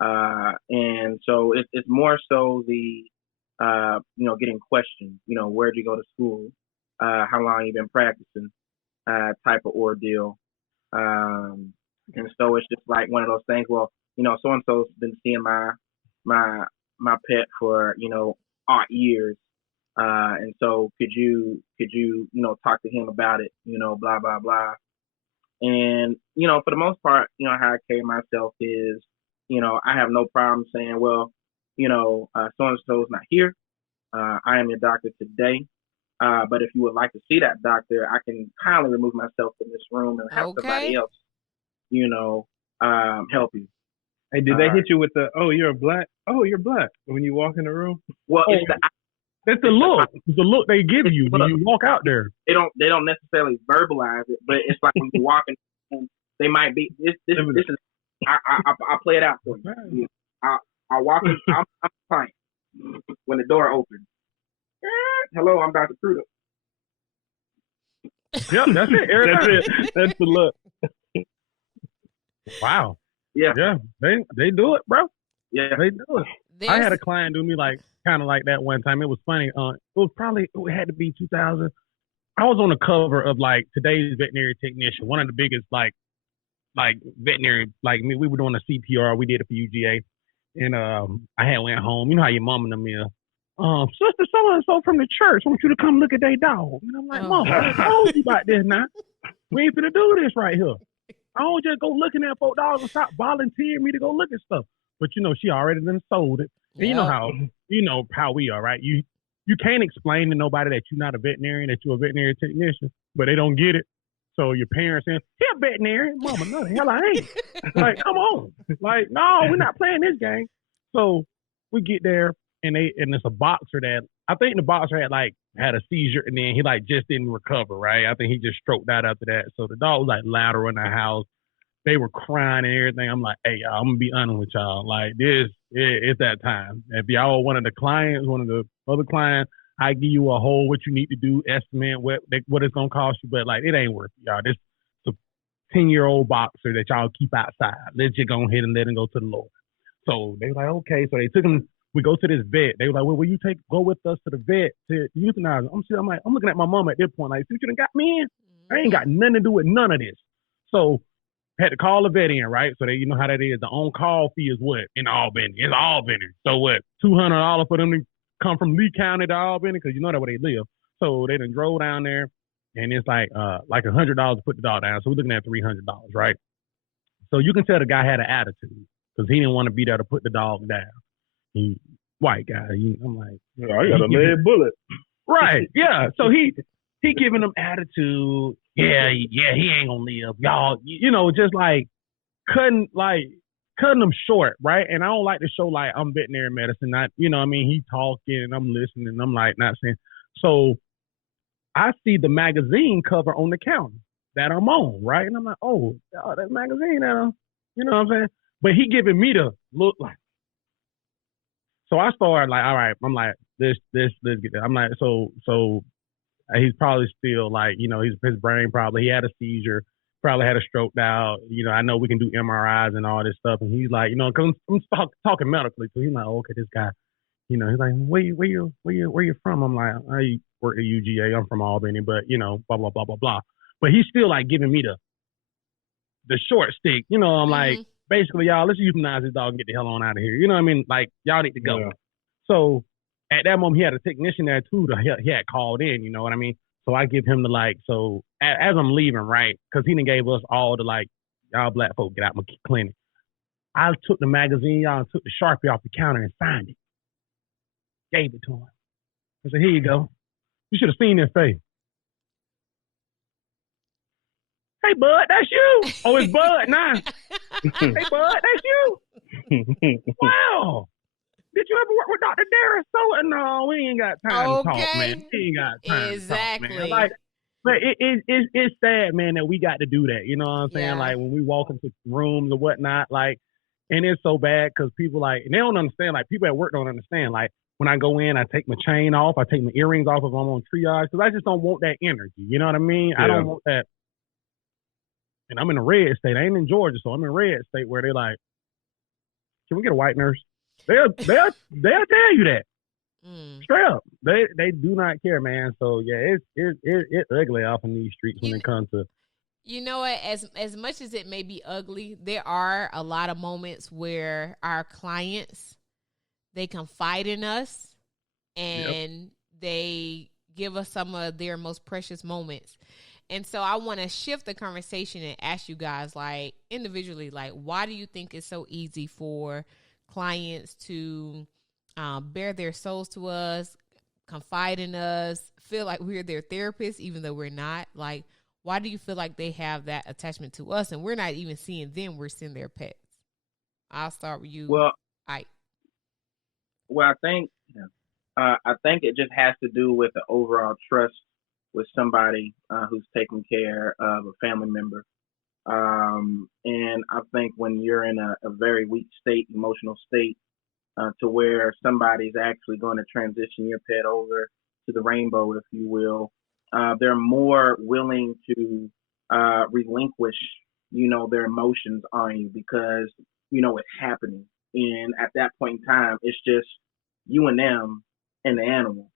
And so it's more so the, getting questioned, where'd you go to school? How long you been practicing? Type of ordeal. And so it's just like one of those things, well, so-and-so's been seeing my pet for, odd years. And so could you, talk to him about it, blah, blah, blah. And, for the most part, how I carry myself is, I have no problem saying, well, so-and-so's not here. I am your doctor today. But if you would like to see that doctor, I can kindly remove myself from this room and have somebody else, help you. Hey, did they hit you with the, you're black? Oh, you're black when you walk in the room? Well, it's the look. It's the look they give you when you walk out there. They don't necessarily verbalize it, but it's like when you walk in, they might be, this is, I'll play it out for you. I walk in, I'm a client when the door opens. Hello, I'm Dr. Crudo. Yep, that's it. That's it. That's the look. Wow. Yeah. Yeah. They do it, bro. Yeah. They do it. I had a client do me kind of like that one time. It was funny. It had to be 2000. I was on the cover of Today's Veterinary Technician, one of the biggest veterinary, we were doing a CPR. We did it for UGA. And I had went home. You know how your mom and them is. Sister so-and-so from the church, I want you to come look at their dog. And I'm like, Mom, I told you about this now. We ain't finna do this right here. I don't just go looking at 4 dogs and stop volunteering me to go look at stuff. But she already done sold it. And you know how we are, right? You can't explain to nobody that you're not a veterinarian, that you're a veterinary technician, but they don't get it. So your parents saying, "You're a veterinarian." Mama, no, the hell I ain't. Come on. No, we're not playing this game. So we get there. And it's a boxer that I think the boxer had a seizure and then he just didn't recover, right? I think he just stroked out after that. So the dog was loud around the house. They were crying and everything. I'm like, hey, y'all, I'm gonna be honest with y'all. It's that time. If y'all are one of the other clients, I give you a whole what you need to do, estimate what it's gonna cost you, but it ain't worth it, y'all. This is a 10-year-old boxer that y'all keep outside. Let's just go ahead and let him go to the Lord. So they were like, okay. So they took him. We go to this vet. They were like, well, will you go with us to the vet to euthanize him? I'm looking at my mom at this point, see what you done got me in? I ain't got nothing to do with none of this. So had to call the vet in, right? So you know how that is. The on-call fee is what? In Albany. It's Albany. So what? $200 for them to come from Lee County to Albany? Because you know that's where they live. So they done drove down there, and it's $100 to put the dog down. So we're looking at $300, right? So you can tell the guy had an attitude because he didn't want to be there to put the dog down. He, white guy. I'm like, I got a lead bullet. Right. Yeah. So he giving them attitude. Yeah, he ain't gonna live. Y'all, just cutting them short, right? And I don't like to show I'm veterinary medicine. Not, he talking and I'm listening. I'm not saying. So I see the magazine cover on the counter that I'm on, right? And I'm like, oh, that magazine that you know what I'm saying? But he giving me the look like. So I started all right, I'm like, let's get there. I'm like, so he's probably still his brain probably, he had a seizure, probably had a stroke out. I know we can do MRIs and all this stuff. And he's like, cause I'm talking medically. So he's like, oh, okay, this guy, he's like, where you from? I'm like, I work at UGA. I'm from Albany, but blah, blah, blah, blah, blah. But he's still giving me the short stick. I'm like, basically, y'all, let's euthanize this dog and get the hell on out of here. You know what I mean? Y'all need to go. Yeah. So at that moment, he had a technician there too. He had called in, you know what I mean? So I give him so as I'm leaving, right? Because he done gave us all the like, y'all black folk get out my clinic. I took the magazine, y'all, took the Sharpie off the counter and signed it. Gave it to him. I said, here you go. You should have seen his face. Hey, bud, that's you. Oh, it's Bud now. Hey, bud, that's you. Wow. Did you ever work with Dr. Darius? So, no, we ain't got time to talk, man. We ain't got time to talk, man. Like, but it's sad, man, that we got to do that. You know what I'm saying? Like, when we walk into rooms or whatnot, like, and it's so bad because people, like, and they don't understand. Like, people at work don't understand. Like, when I go in, I take my chain off. I take my earrings off if I'm on triage because I just don't want that energy. You know what I mean? Yeah. I don't want that. And I'm in a red state. I ain't in Georgia, so I'm in a red state where they're like, can we get a white nurse? They'll tell you that. Straight up. They do not care, man. So yeah, it's ugly off in these streets when it comes to. You know what? As much as it may be ugly, there are a lot of moments where our clients, they confide in us and they give us some of their most precious moments. And so I want to shift the conversation and ask you guys, like, individually, like, why do you think it's so easy for clients to bare their souls to us, confide in us, feel like we're their therapist, even though we're not? Like, why do you feel like they have that attachment to us and we're not even seeing them, we're seeing their pets? I'll start with you. Well, Ike. Well, I think it just has to do with the overall trust with somebody who's taking care of a family member. And I think when you're in a very weak state, emotional state, to where somebody's actually going to transition your pet over to the rainbow, if you will, they're more willing to relinquish, their emotions on you because, it's happening. And at that point in time, it's just you and them and the animal.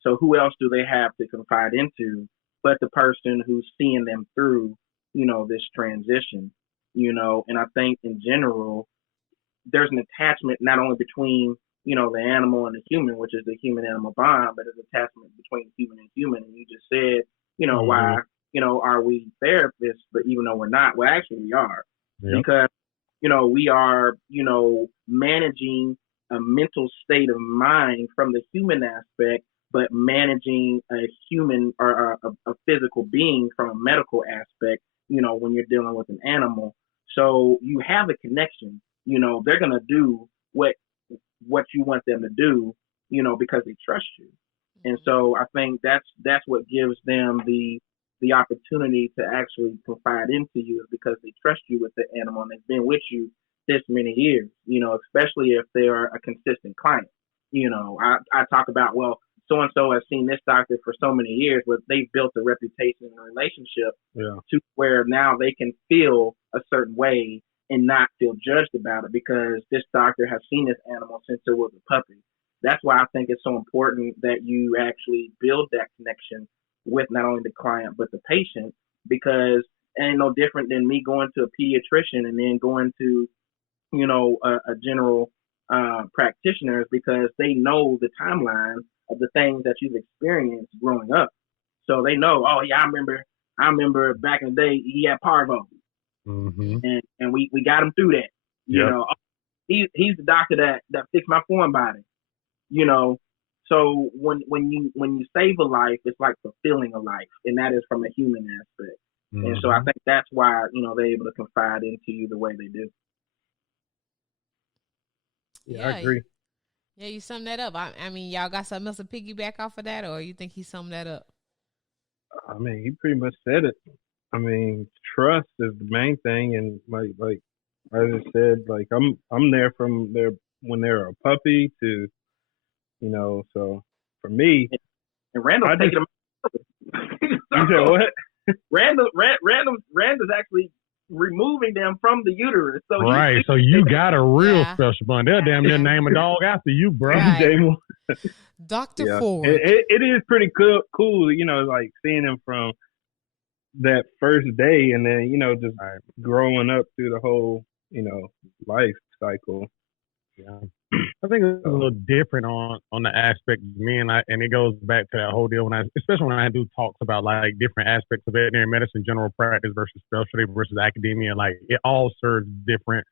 So who else do they have to confide into but the person who's seeing them through, this transition, and I think in general, there's an attachment not only between, the animal and the human, which is the human-animal bond, but there's an attachment between human and human. And you just said, why, are we therapists, but even though we're not, well, actually we are. Yep. Because, we are, managing a mental state of mind from the human aspect, but managing a human or a physical being from a medical aspect, when you're dealing with an animal. So you have a connection, they're going to do what you want them to do, because they trust you. And so I think that's what gives them the opportunity to actually confide into you, because they trust you with the animal and they've been with you this many years, especially if they're a consistent client. I talk about, well, so-and-so has seen this doctor for so many years, but they've built a reputation and a relationship to where now they can feel a certain way and not feel judged about it because this doctor has seen this animal since it was a puppy. That's why I think it's so important that you actually build that connection with not only the client, but the patient, because it ain't no different than me going to a pediatrician and then going to, a general practitioners, because they know the timeline of the things that you've experienced growing up. So they know, oh yeah, I remember back in the day he had parvo. Mm-hmm. And we got him through that. He's the doctor that fixed my foreign body. So when you save a life, it's like fulfilling a life, and that is from a human aspect. Mm-hmm. And so I think that's why they're able to confide into you the way they do. Yeah, I agree. Yeah, you summed that up. I mean, y'all got something else to piggyback off of that, or you think he summed that up? I mean, he pretty much said it. I mean, trust is the main thing, and like I just said, like I'm there from when they're a puppy to, so for me, and Randall's taking them. You said what? Randall's actually removing them from the uterus. So right, so you got a real special bond. They'll damn near name a dog after you, bro. Right. Dr. Ford. It is pretty cool, like seeing him from that first day and then, just growing up through the whole, life cycle. Yeah. I think it's a little different on the aspect of me, and it goes back to that whole deal especially when I do talks about like different aspects of veterinary medicine, general practice versus specialty versus academia. Like it all serves different,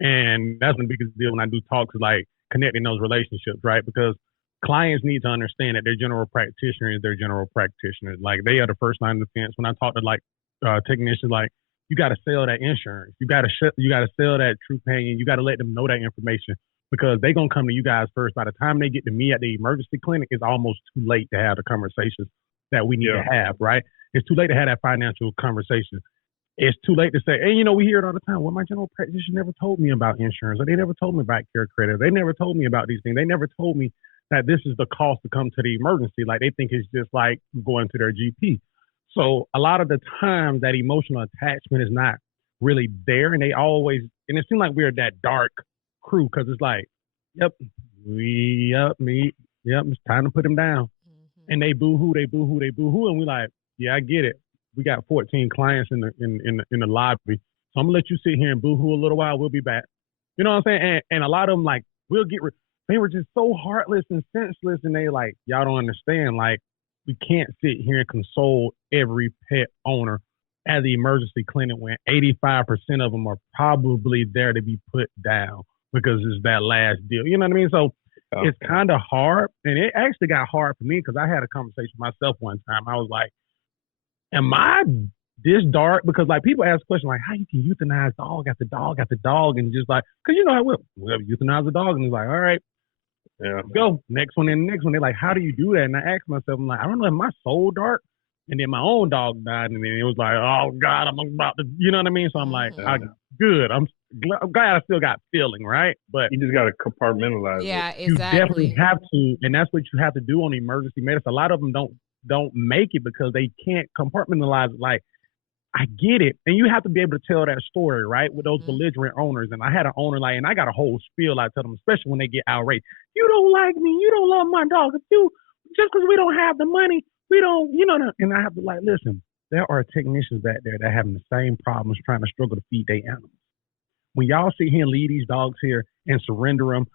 and that's the biggest deal when I do talks is like connecting those relationships, right? Because clients need to understand that their general practitioner is their general practitioner. Like they are the first line of defense. When I talk to like technicians, like you got to sell that insurance, you got to sell that true pain, you got to let them know that information. Because they're going to come to you guys first. By the time they get to me at the emergency clinic, it's almost too late to have the conversations that we need to have, right? It's too late to have that financial conversation. It's too late to say, hey, we hear it all the time. Well, my general practitioner never told me about insurance, or they never told me about care credit. They never told me about these things. They never told me that this is the cost to come to the emergency. Like they think it's just like going to their GP. So a lot of the times that emotional attachment is not really there. And it seems like we're that dark crew because it's like, it's time to put him down. Mm-hmm. And they boo-hoo, and we like, yeah, I get it. We got 14 clients in the lobby, so I'm gonna let you sit here and boo-hoo a little while. We'll be back. You know what I'm saying? And a lot of them like they were just so heartless and senseless, and they like, y'all don't understand. Like we can't sit here and console every pet owner at the emergency clinic when 85% of them are probably there to be put down. Because it's that last deal. You know what I mean? So It's kind of hard. And it actually got hard for me because I had a conversation with myself one time. I was like, am I this dark? Because like people ask questions like, how you can euthanize dog after dog after dog? And just like, because I will euthanize a dog. And it's like, all right, go. Next one and the next one. They're like, how do you do that? And I asked myself, I'm like, I don't know, am my soul dark? And then my own dog died. And then it was like, oh God, I'm about to, you know what I mean? So I'm like, good. I'm glad I still got feeling, right? But you just got to compartmentalize it. Yeah, exactly. You definitely have to, and that's what you have to do on emergency medicine. A lot of them don't make it because they can't compartmentalize it. Like, I get it, and you have to be able to tell that story, right, with those belligerent owners. And I had an owner and I got a whole spiel I tell them, especially when they get outraged. You don't like me. You don't love my dog. Just because we don't have the money, we don't, And I have to listen. There are technicians back there that are having the same problems trying to struggle to feed their animals. When y'all sit here and leave these dogs here and surrender them,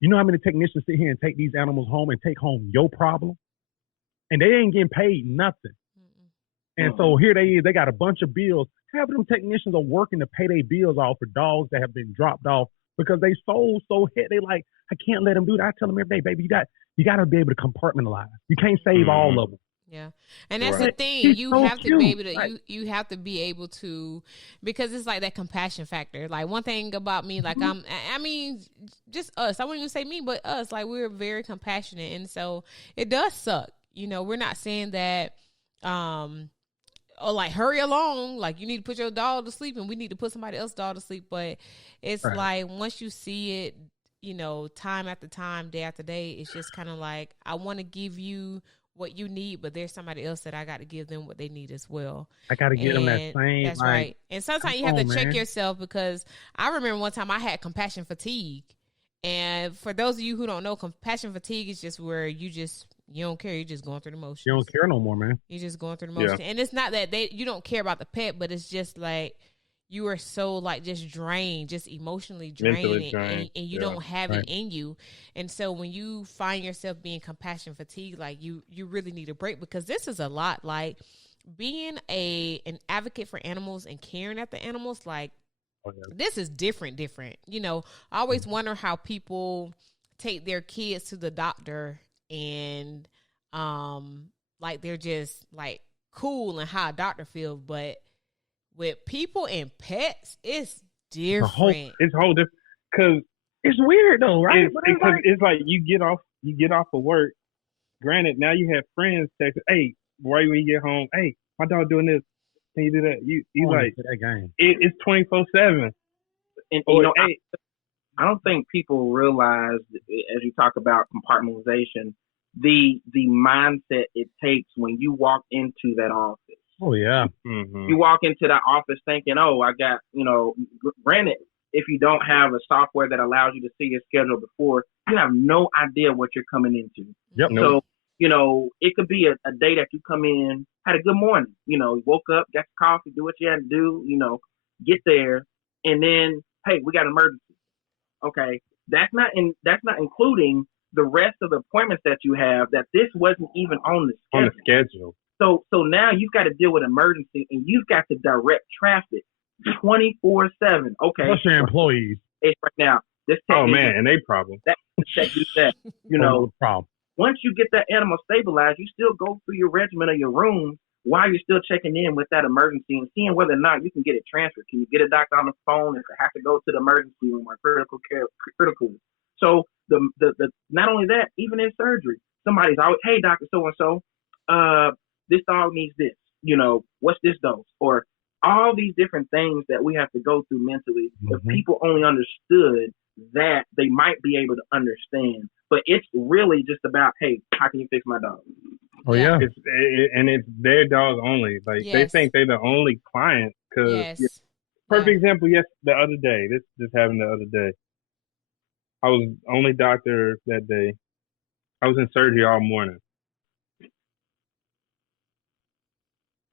you know how many technicians sit here and take these animals home and take home your problem? And they ain't getting paid nothing. And so here they got a bunch of bills. Half of them technicians are working to pay their bills off for dogs that have been dropped off because they sold so hit. They like, I can't let them do that. I tell them every day, baby, you got to be able to compartmentalize. You can't save all of them. Yeah. And that's the thing. You have to be able to, you have to be able to, because it's like that compassion factor. Like one thing about me, like just us, I wouldn't even say me, but us, like we're very compassionate. And so it does suck. We're not saying that, like hurry along, like you need to put your dog to sleep and we need to put somebody else's dog to sleep. But it's like, once you see it, time after time, day after day, it's just kind of like, I want to give you what you need, but there's somebody else that I got to give them what they need as well. I got to give them that same. That's right. And sometimes you have to check yourself, because I remember one time I had compassion fatigue. And for those of you who don't know, compassion fatigue is just where you don't care. You're just going through the motions. You don't care no more, man. You're just going through the motions. Yeah. And it's not that you don't care about the pet, but it's just like you are so just drained, just emotionally drained, and you don't have it in you. And so when you find yourself being compassion fatigued, like you really need a break, because this is a lot. Like being an advocate for animals and caring at the animals, like this is different. I always wonder how people take their kids to the doctor and they're just cool and how a doctor feels, but with people and pets, it's different. It's whole different, because it's weird though, right? It's like you get off of work. Granted, now you have friends text, hey, right when you get home, hey, my dog doing this. Can you do that? You like that game. It's 24/7. And I don't think people realize, as you talk about compartmentalization, the mindset it takes when you walk into that office. Oh, yeah. Mm-hmm. You walk into that office thinking, oh, I got, granted, if you don't have a software that allows you to see your schedule before, you have no idea what you're coming into. Yep. So, it could be a day that you come in, had a good morning, woke up, got your coffee, do what you had to do, get there, and then, hey, we got an emergency. Okay, That's not including the rest of the appointments that you have. That this wasn't even on the schedule. So now you've got to deal with emergency, and you've got to direct traffic 24/7. Okay, what's your employees? Right now, this man, and they problem. That you know, problem. Once you get that animal stabilized, you still go through your regimen of your rooms while you're still checking in with that emergency and seeing whether or not you can get it transferred. Can you get a doctor on the phone if it has to go to the emergency room or critical care? So the not only that, even in surgery, somebody's always, hey, doctor so and so, this dog needs this. You know, what's this dose? Or all these different things that we have to go through mentally. If people only understood that, they might be able to understand. But it's really just about, hey, how can you fix my dog? Oh yeah, it's their dog only. Like they think they're the only client. Because perfect example. Yes, the other day. This happened the other day. I was only doctor that day. I was in surgery all morning.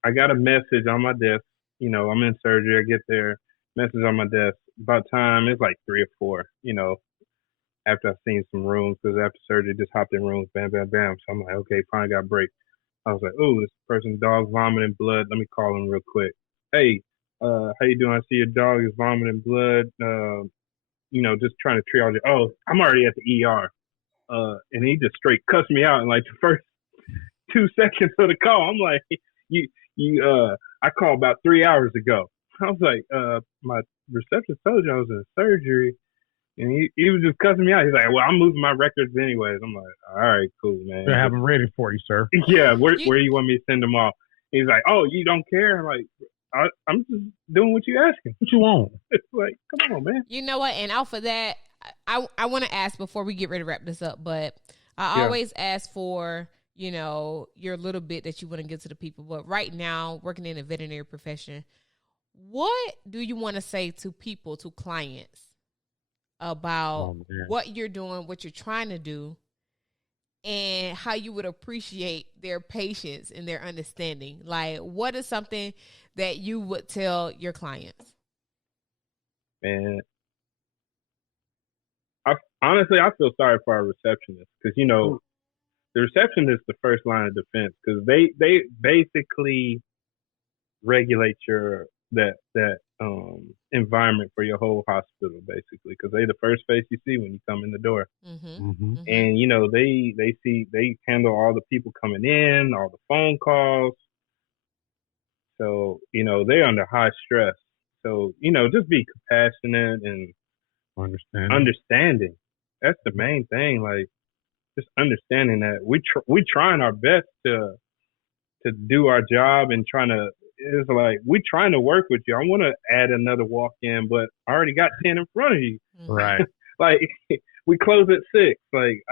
I got a message on my desk. You know, I'm in surgery. I get there, message on my desk. About time, it's like 3 or 4. You know, after I've seen some rooms, because after surgery, just hopped in rooms, bam, bam, bam. So I'm like, okay, finally got a break. I was like, oh, this person's dog vomiting blood. Let me call him real quick. Hey, how you doing? I see your dog is vomiting blood. You know, just trying to triage it. Oh, I'm already at the ER. And he just straight cussed me out in like the first 2 seconds of the call. I'm like, I called about 3 hours ago. I was like, my receptionist told you I was in surgery. And he was just cussing me out. He's like, well, I'm moving my records anyways. I'm like, all right, cool, man. I have them ready for you, sir. Yeah, where do you want me to send them off? He's like, oh, you don't care? I'm like, I'm just doing what you asking. What you want? It's like, come on, man. You know what? And off of that, I want to ask before we get ready to wrap this up, but I always ask for, you know, your little bit that you want to give to the people. But right now, working in the veterinary profession, what do you want to say to people, to clients, about what you're doing, what you're trying to do, and how you would appreciate their patience and their understanding? Like, what is something that you would tell your clients? Man, honestly, I feel sorry for our receptionists because, you know, the receptionist is the first line of defense because they basically regulate that environment for your whole hospital, basically, because they the first face you see when you come in the door. And you know they handle all the people coming in, all the phone calls. So you know they're under high stress. So you know just be compassionate and understanding. That's the main thing. Like just understanding that we trying our best to do our job and trying to. It's like we trying to work with you. I want to add another walk-in, but I already got 10 in front of you. Right. Like we close at 6. Like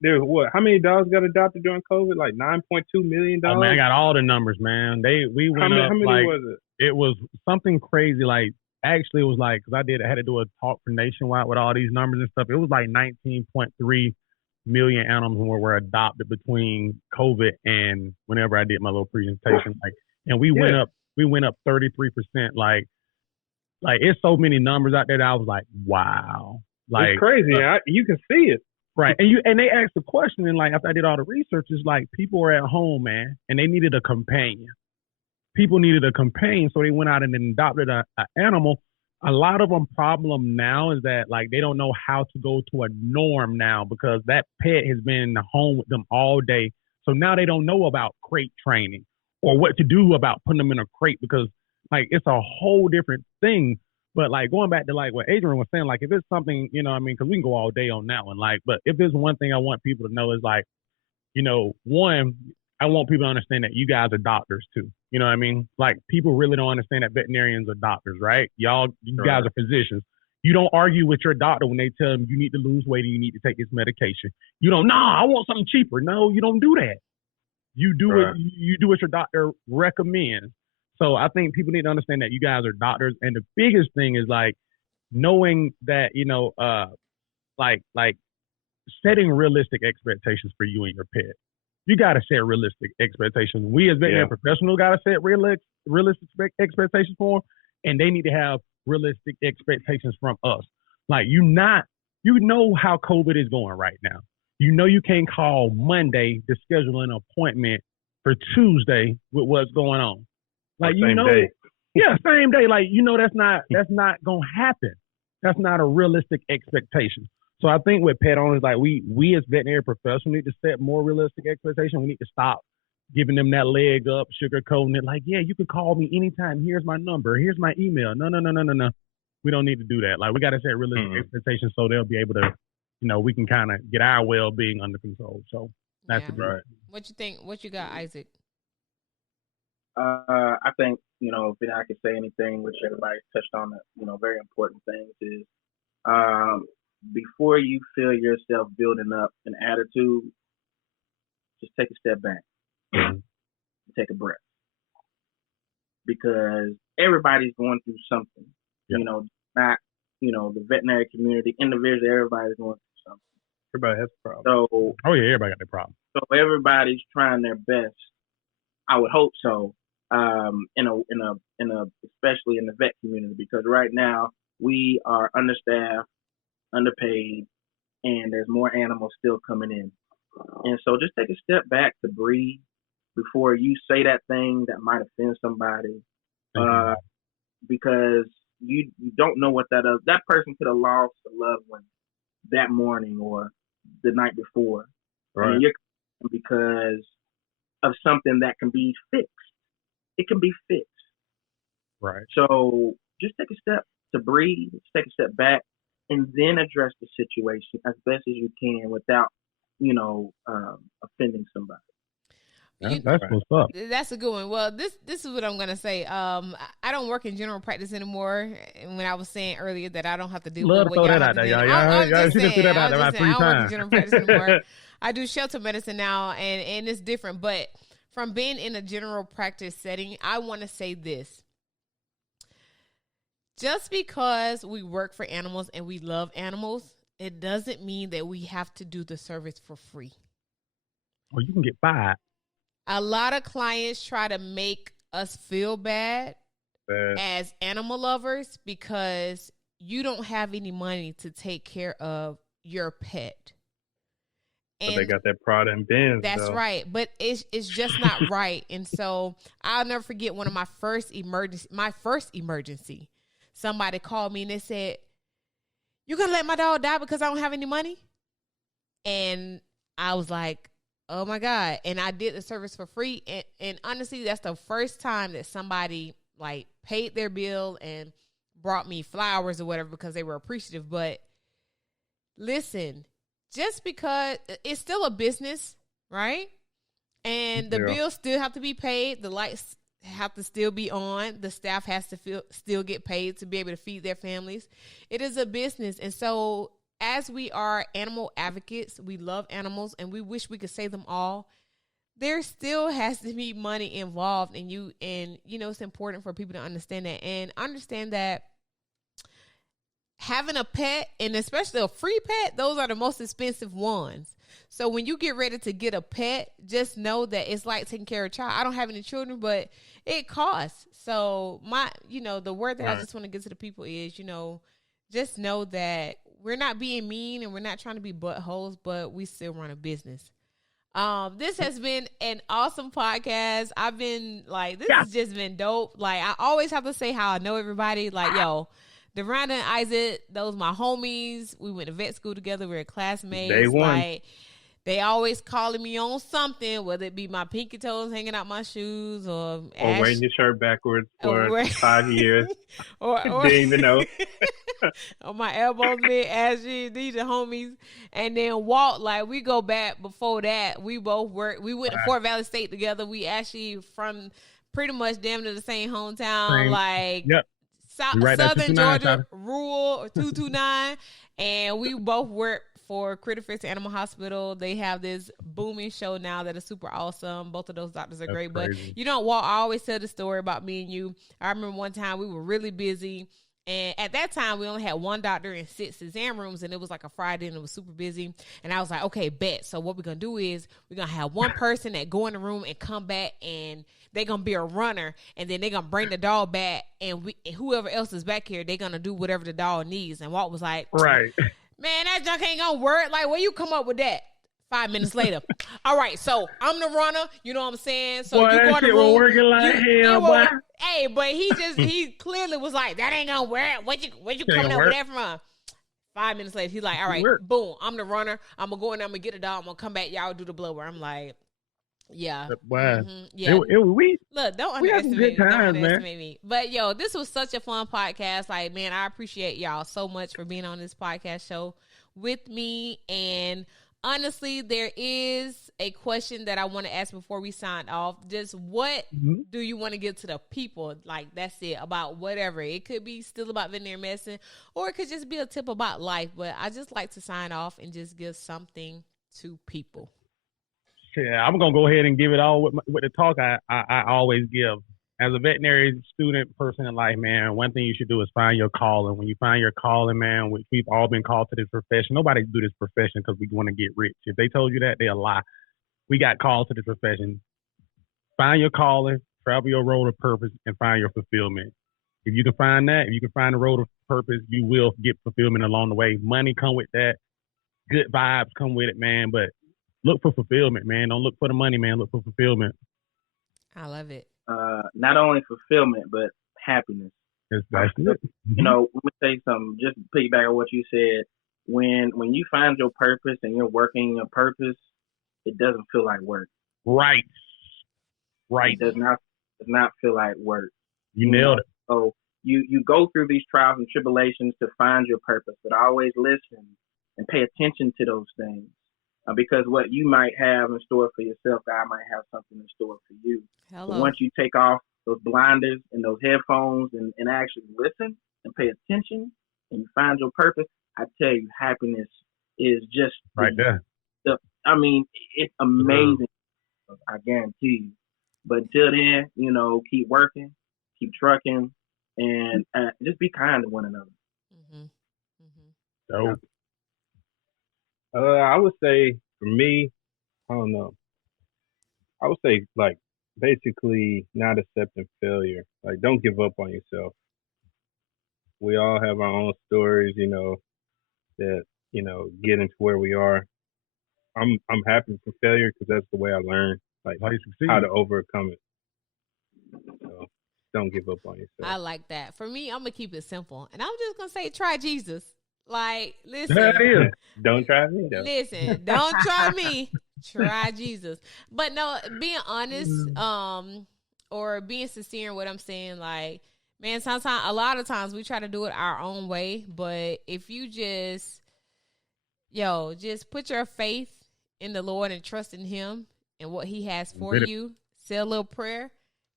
there's what? How many dogs got adopted during COVID? Like 9.2 million dogs. Oh man, I got all the numbers, man. We went how up. Many like, was it? It was something crazy. Like actually, it was like because I had to do a talk for Nationwide with all these numbers and stuff. It was like 19.3 million animals were adopted between COVID and whenever I did my little presentation. Like. And we went up 33%. Like it's so many numbers out there that I was like, wow. Like it's crazy. You can see it. Right. And they asked the question and like after I did all the research, it's like people were at home, man, and they needed a companion. People needed a companion, so they went out and adopted an animal. A lot of them problem now is that like they don't know how to go to a norm now because that pet has been in the home with them all day. So now they don't know about crate training. Or what to do about putting them in a crate because, like, it's a whole different thing. But, like, going back to, like, what Adrian was saying, like, if it's something, you know what I mean, because we can go all day on that one. Like, but if there's one thing I want people to know is, like, you know, one, I want people to understand that you guys are doctors, too. You know what I mean? Like, people really don't understand that veterinarians are doctors, right? You guys are physicians. You don't argue with your doctor when they tell them you need to lose weight and you need to take this medication. You don't, I want something cheaper. No, you don't do that. You do what your doctor recommends. So I think people need to understand that you guys are doctors. And the biggest thing is like knowing that, you know, like setting realistic expectations for you and your pet. You got to set realistic expectations. We as veterinary professionals got to set realistic expectations for them, and they need to have realistic expectations from us. Like you're not you know how COVID is going right now. You know you can't call Monday to schedule an appointment for Tuesday with what's going on. Like, you know, day. Yeah, same day. Like, you know, that's not gonna happen. That's not a realistic expectation. So I think with pet owners, like we as veterinary professionals need to set more realistic expectations. We need to stop giving them that leg up, sugarcoating it. Like, yeah, you can call me anytime. Here's my number. Here's my email. No. We don't need to do that. Like, we got to set realistic expectations so they'll be able to, you know, we can kind of get our well-being under control. So that's right. What you think? What you got, Isaac? I think, you know, if I could say anything, which everybody touched on, you know, very important things is before you feel yourself building up an attitude, just take a step back, take a breath, because everybody's going through something. Yep. You know, not, you know, the veterinary community, individually, everybody's going through something. Everybody has a problem. So, everybody got their problem. So everybody's trying their best. I would hope so. Especially in the vet community, because right now we are understaffed, underpaid, and there's more animals still coming in. And so just take a step back to breathe before you say that thing that might offend somebody, because you don't know what that person could have lost a loved one that morning or the night before, right? And you're because of something that can be fixed. It can be fixed. Right. So just take a step to breathe, take a step back, and then address the situation as best as you can without, you know, offending somebody. That's what's up. That's a good one. Well, this is what I'm gonna say. I don't work in general practice anymore. And when I was saying earlier that I don't have to deal with what y'all have to do, I don't work in general practice anymore. I do shelter medicine now, and it's different. But from being in a general practice setting, I want to say this. Just because we work for animals and we love animals, it doesn't mean that we have to do the service for free. Well, you can get fired. A lot of clients try to make us feel bad as animal lovers because you don't have any money to take care of your pet. But they got that pride and bins. That's though. Right. But it's just not right. And so I'll never forget one of my first emergency. Somebody called me and they said, "You gonna let my dog die because I don't have any money?" And I was like, oh my God. And I did the service for free. And honestly, that's the first time that somebody like paid their bill and brought me flowers or whatever because they were appreciative. But listen, just because it's still a business, right? And the bills still have to be paid. The lights have to still be on. The staff has to still get paid to be able to feed their families. It is a business. And so as we are animal advocates, we love animals and we wish we could save them all. There still has to be money involved and you know, it's important for people to understand that and understand that having a pet, and especially a free pet, those are the most expensive ones. So when you get ready to get a pet, just know that it's like taking care of a child. I don't have any children, but it costs. So the word that I just want to get to the people is, you know, just know that we're not being mean and we're not trying to be buttholes, but we still run a business. This has been an awesome podcast. I've been like, this has just been dope. Like, I always have to say how I know everybody. Like, yo, Durandel and Isaac, those my homies. We went to vet school together. We were classmates. Day one. Like, they always calling me on something, whether it be my pinky toes hanging out my shoes or wearing your shirt backwards for 5 years. or didn't even know. On my elbows, Ashley, these are homies. And then Walt, like, we go back before that. We both worked. We went to Fort Valley State together. We actually from pretty much damn near the same hometown. Like, Southern Georgia, rural or 229. And we both worked for Critter Fix Animal Hospital. They have this booming show now that is super awesome. Both of those doctors are great. Crazy. But you know, Walt, I always tell the story about me and you. I remember one time we were really busy. And at that time, we only had one doctor and 6 exam rooms, and it was like a Friday, and it was super busy. And I was like, okay, bet. So what we're going to do is we're going to have one person that go in the room and come back, and they're going to be a runner, and then they're going to bring the dog back, and whoever else is back here, they're going to do whatever the dog needs. And Walt was like, right. Man, that junk ain't gonna work. Like, where you come up with that? 5 minutes later. All right, so I'm the runner. You know what I'm saying? So boy, you that go to the shit room. was working like hell, boy. Hey, but he clearly was like, that ain't gonna work. Where you coming up with that from? 5 minutes later, he's like, all right, boom, I'm the runner. I'm gonna go in there, I'm gonna get a dog. I'm gonna come back. Y'all do the blower. I'm like, yeah. Wow. Yeah. Look, don't underestimate me. But yo, this was such a fun podcast. Like, man, I appreciate y'all so much for being on this podcast show with me. And honestly, there is a question that I want to ask before we sign off. Just what do you want to give to the people? Like, that's it, about whatever. It could be still about veterinary medicine, or it could just be a tip about life. But I just like to sign off and just give something to people. Yeah, I'm gonna go ahead and give it all with the talk I always give. As a veterinary student, person in life, man, one thing you should do is find your calling. When you find your calling, man, we've all been called to this profession. Nobody do this profession because we want to get rich. If they told you that, they'll lie. We got called to this profession. Find your calling, travel your road of purpose, and find your fulfillment. If you can find that, if you can find the road of purpose, you will get fulfillment along the way. Money come with that. Good vibes come with it, man. But look for fulfillment, man. Don't look for the money, man. Look for fulfillment. I love it. Not only fulfillment, but happiness. That's it. You know, let me say something. Just to piggyback on what you said. When you find your purpose and you're working your purpose, it doesn't feel like work. Right. It does not feel like work. You nailed it. So you go through these trials and tribulations to find your purpose, but always listen and pay attention to those things. Because what you might have in store for yourself, God might have something in store for you. But once you take off those blinders and those headphones and actually listen and pay attention and you find your purpose, I tell you, happiness is just right there. I mean, it's amazing. I guarantee you. But until then, you know, keep working, keep trucking, and just be kind to one another. Dope. I would say for me, I don't know. I would say like basically not accepting failure. Like don't give up on yourself. We all have our own stories, you know, that, you know, get into where we are. I'm happy for failure because that's the way I learn, like how to overcome it. So don't give up on yourself. I like that. For me, I'm gonna keep it simple, and I'm just gonna say, try Jesus. Like, listen, don't try me though. Listen, don't try me. Try Jesus. But no, being honest, or being sincere in what I'm saying, like, man, a lot of times we try to do it our own way. But if you just put your faith in the Lord and trust in Him and what He has for you, say a little prayer,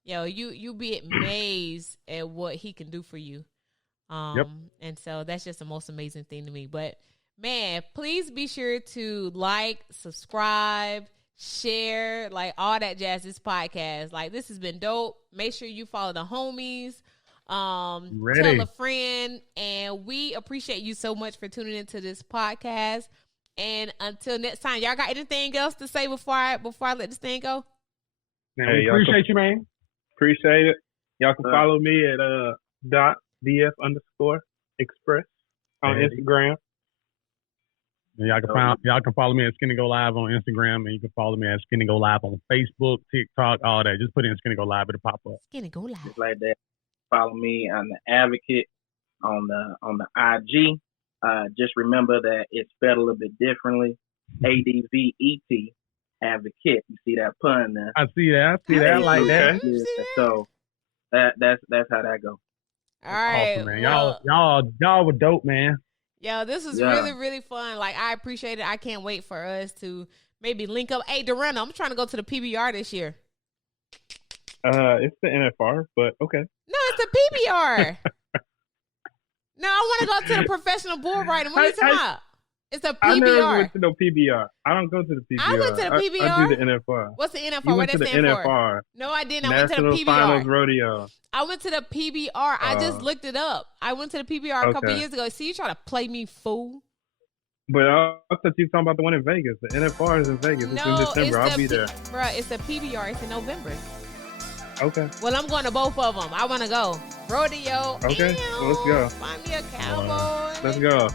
you'll be amazed at what He can do for you. And so that's just the most amazing thing to me. But man, please be sure to like, subscribe, share, like all that jazz. This podcast, like, this has been dope. Make sure you follow the homies. Tell a friend, and we appreciate you so much for tuning into this podcast. And until next time, y'all got anything else to say before I let this thing go? Man, we appreciate you, man. Appreciate it. Y'all can follow me at .df_express on Instagram. And y'all can follow me at Skinni Go Live on Instagram, and you can follow me at Skinni Go Live on Facebook, TikTok, all that. Just put in Skinni Go Live, it'll pop up. Skinni Go Live. Just like that. Follow me on the Advocate on the IG. Just remember that it's spelled a little bit differently. ADVET, Advocate. You see that pun there? I see that. I like that. Yeah, so that's how that goes. All right, awesome, man. Y'all were dope, man. Yo, this was really, really fun. Like, I appreciate it. I can't wait for us to maybe link up. Hey, Durandel, I'm trying to go to the PBR this year. It's the NFR, but okay. No, it's the PBR. No, I want to go to the professional bull riding. What are you talking about? It's a PBR. I never went to no PBR. I don't go to the PBR. I went to the PBR. I do the NFR. What's the NFR? You What went to that the stand NFR. for? No, I didn't. I went to the National PBR. Finals Rodeo. I went to the PBR. I just looked it up. I went to the PBR a couple years ago. See, you try to play me, fool. But I thought you were talking about the one in Vegas. The NFR is in Vegas. It's in December. I'll be there. Bruh, it's the PBR. It's in November. Okay. Well, I'm going to both of them. I want to go. Rodeo. Okay. Well, let's go. Find me a cowboy. Let's go.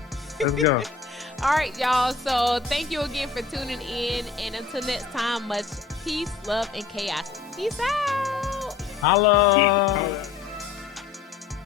All right, y'all. So thank you again for tuning in. And until next time, much peace, love, and chaos. Peace out. Holla.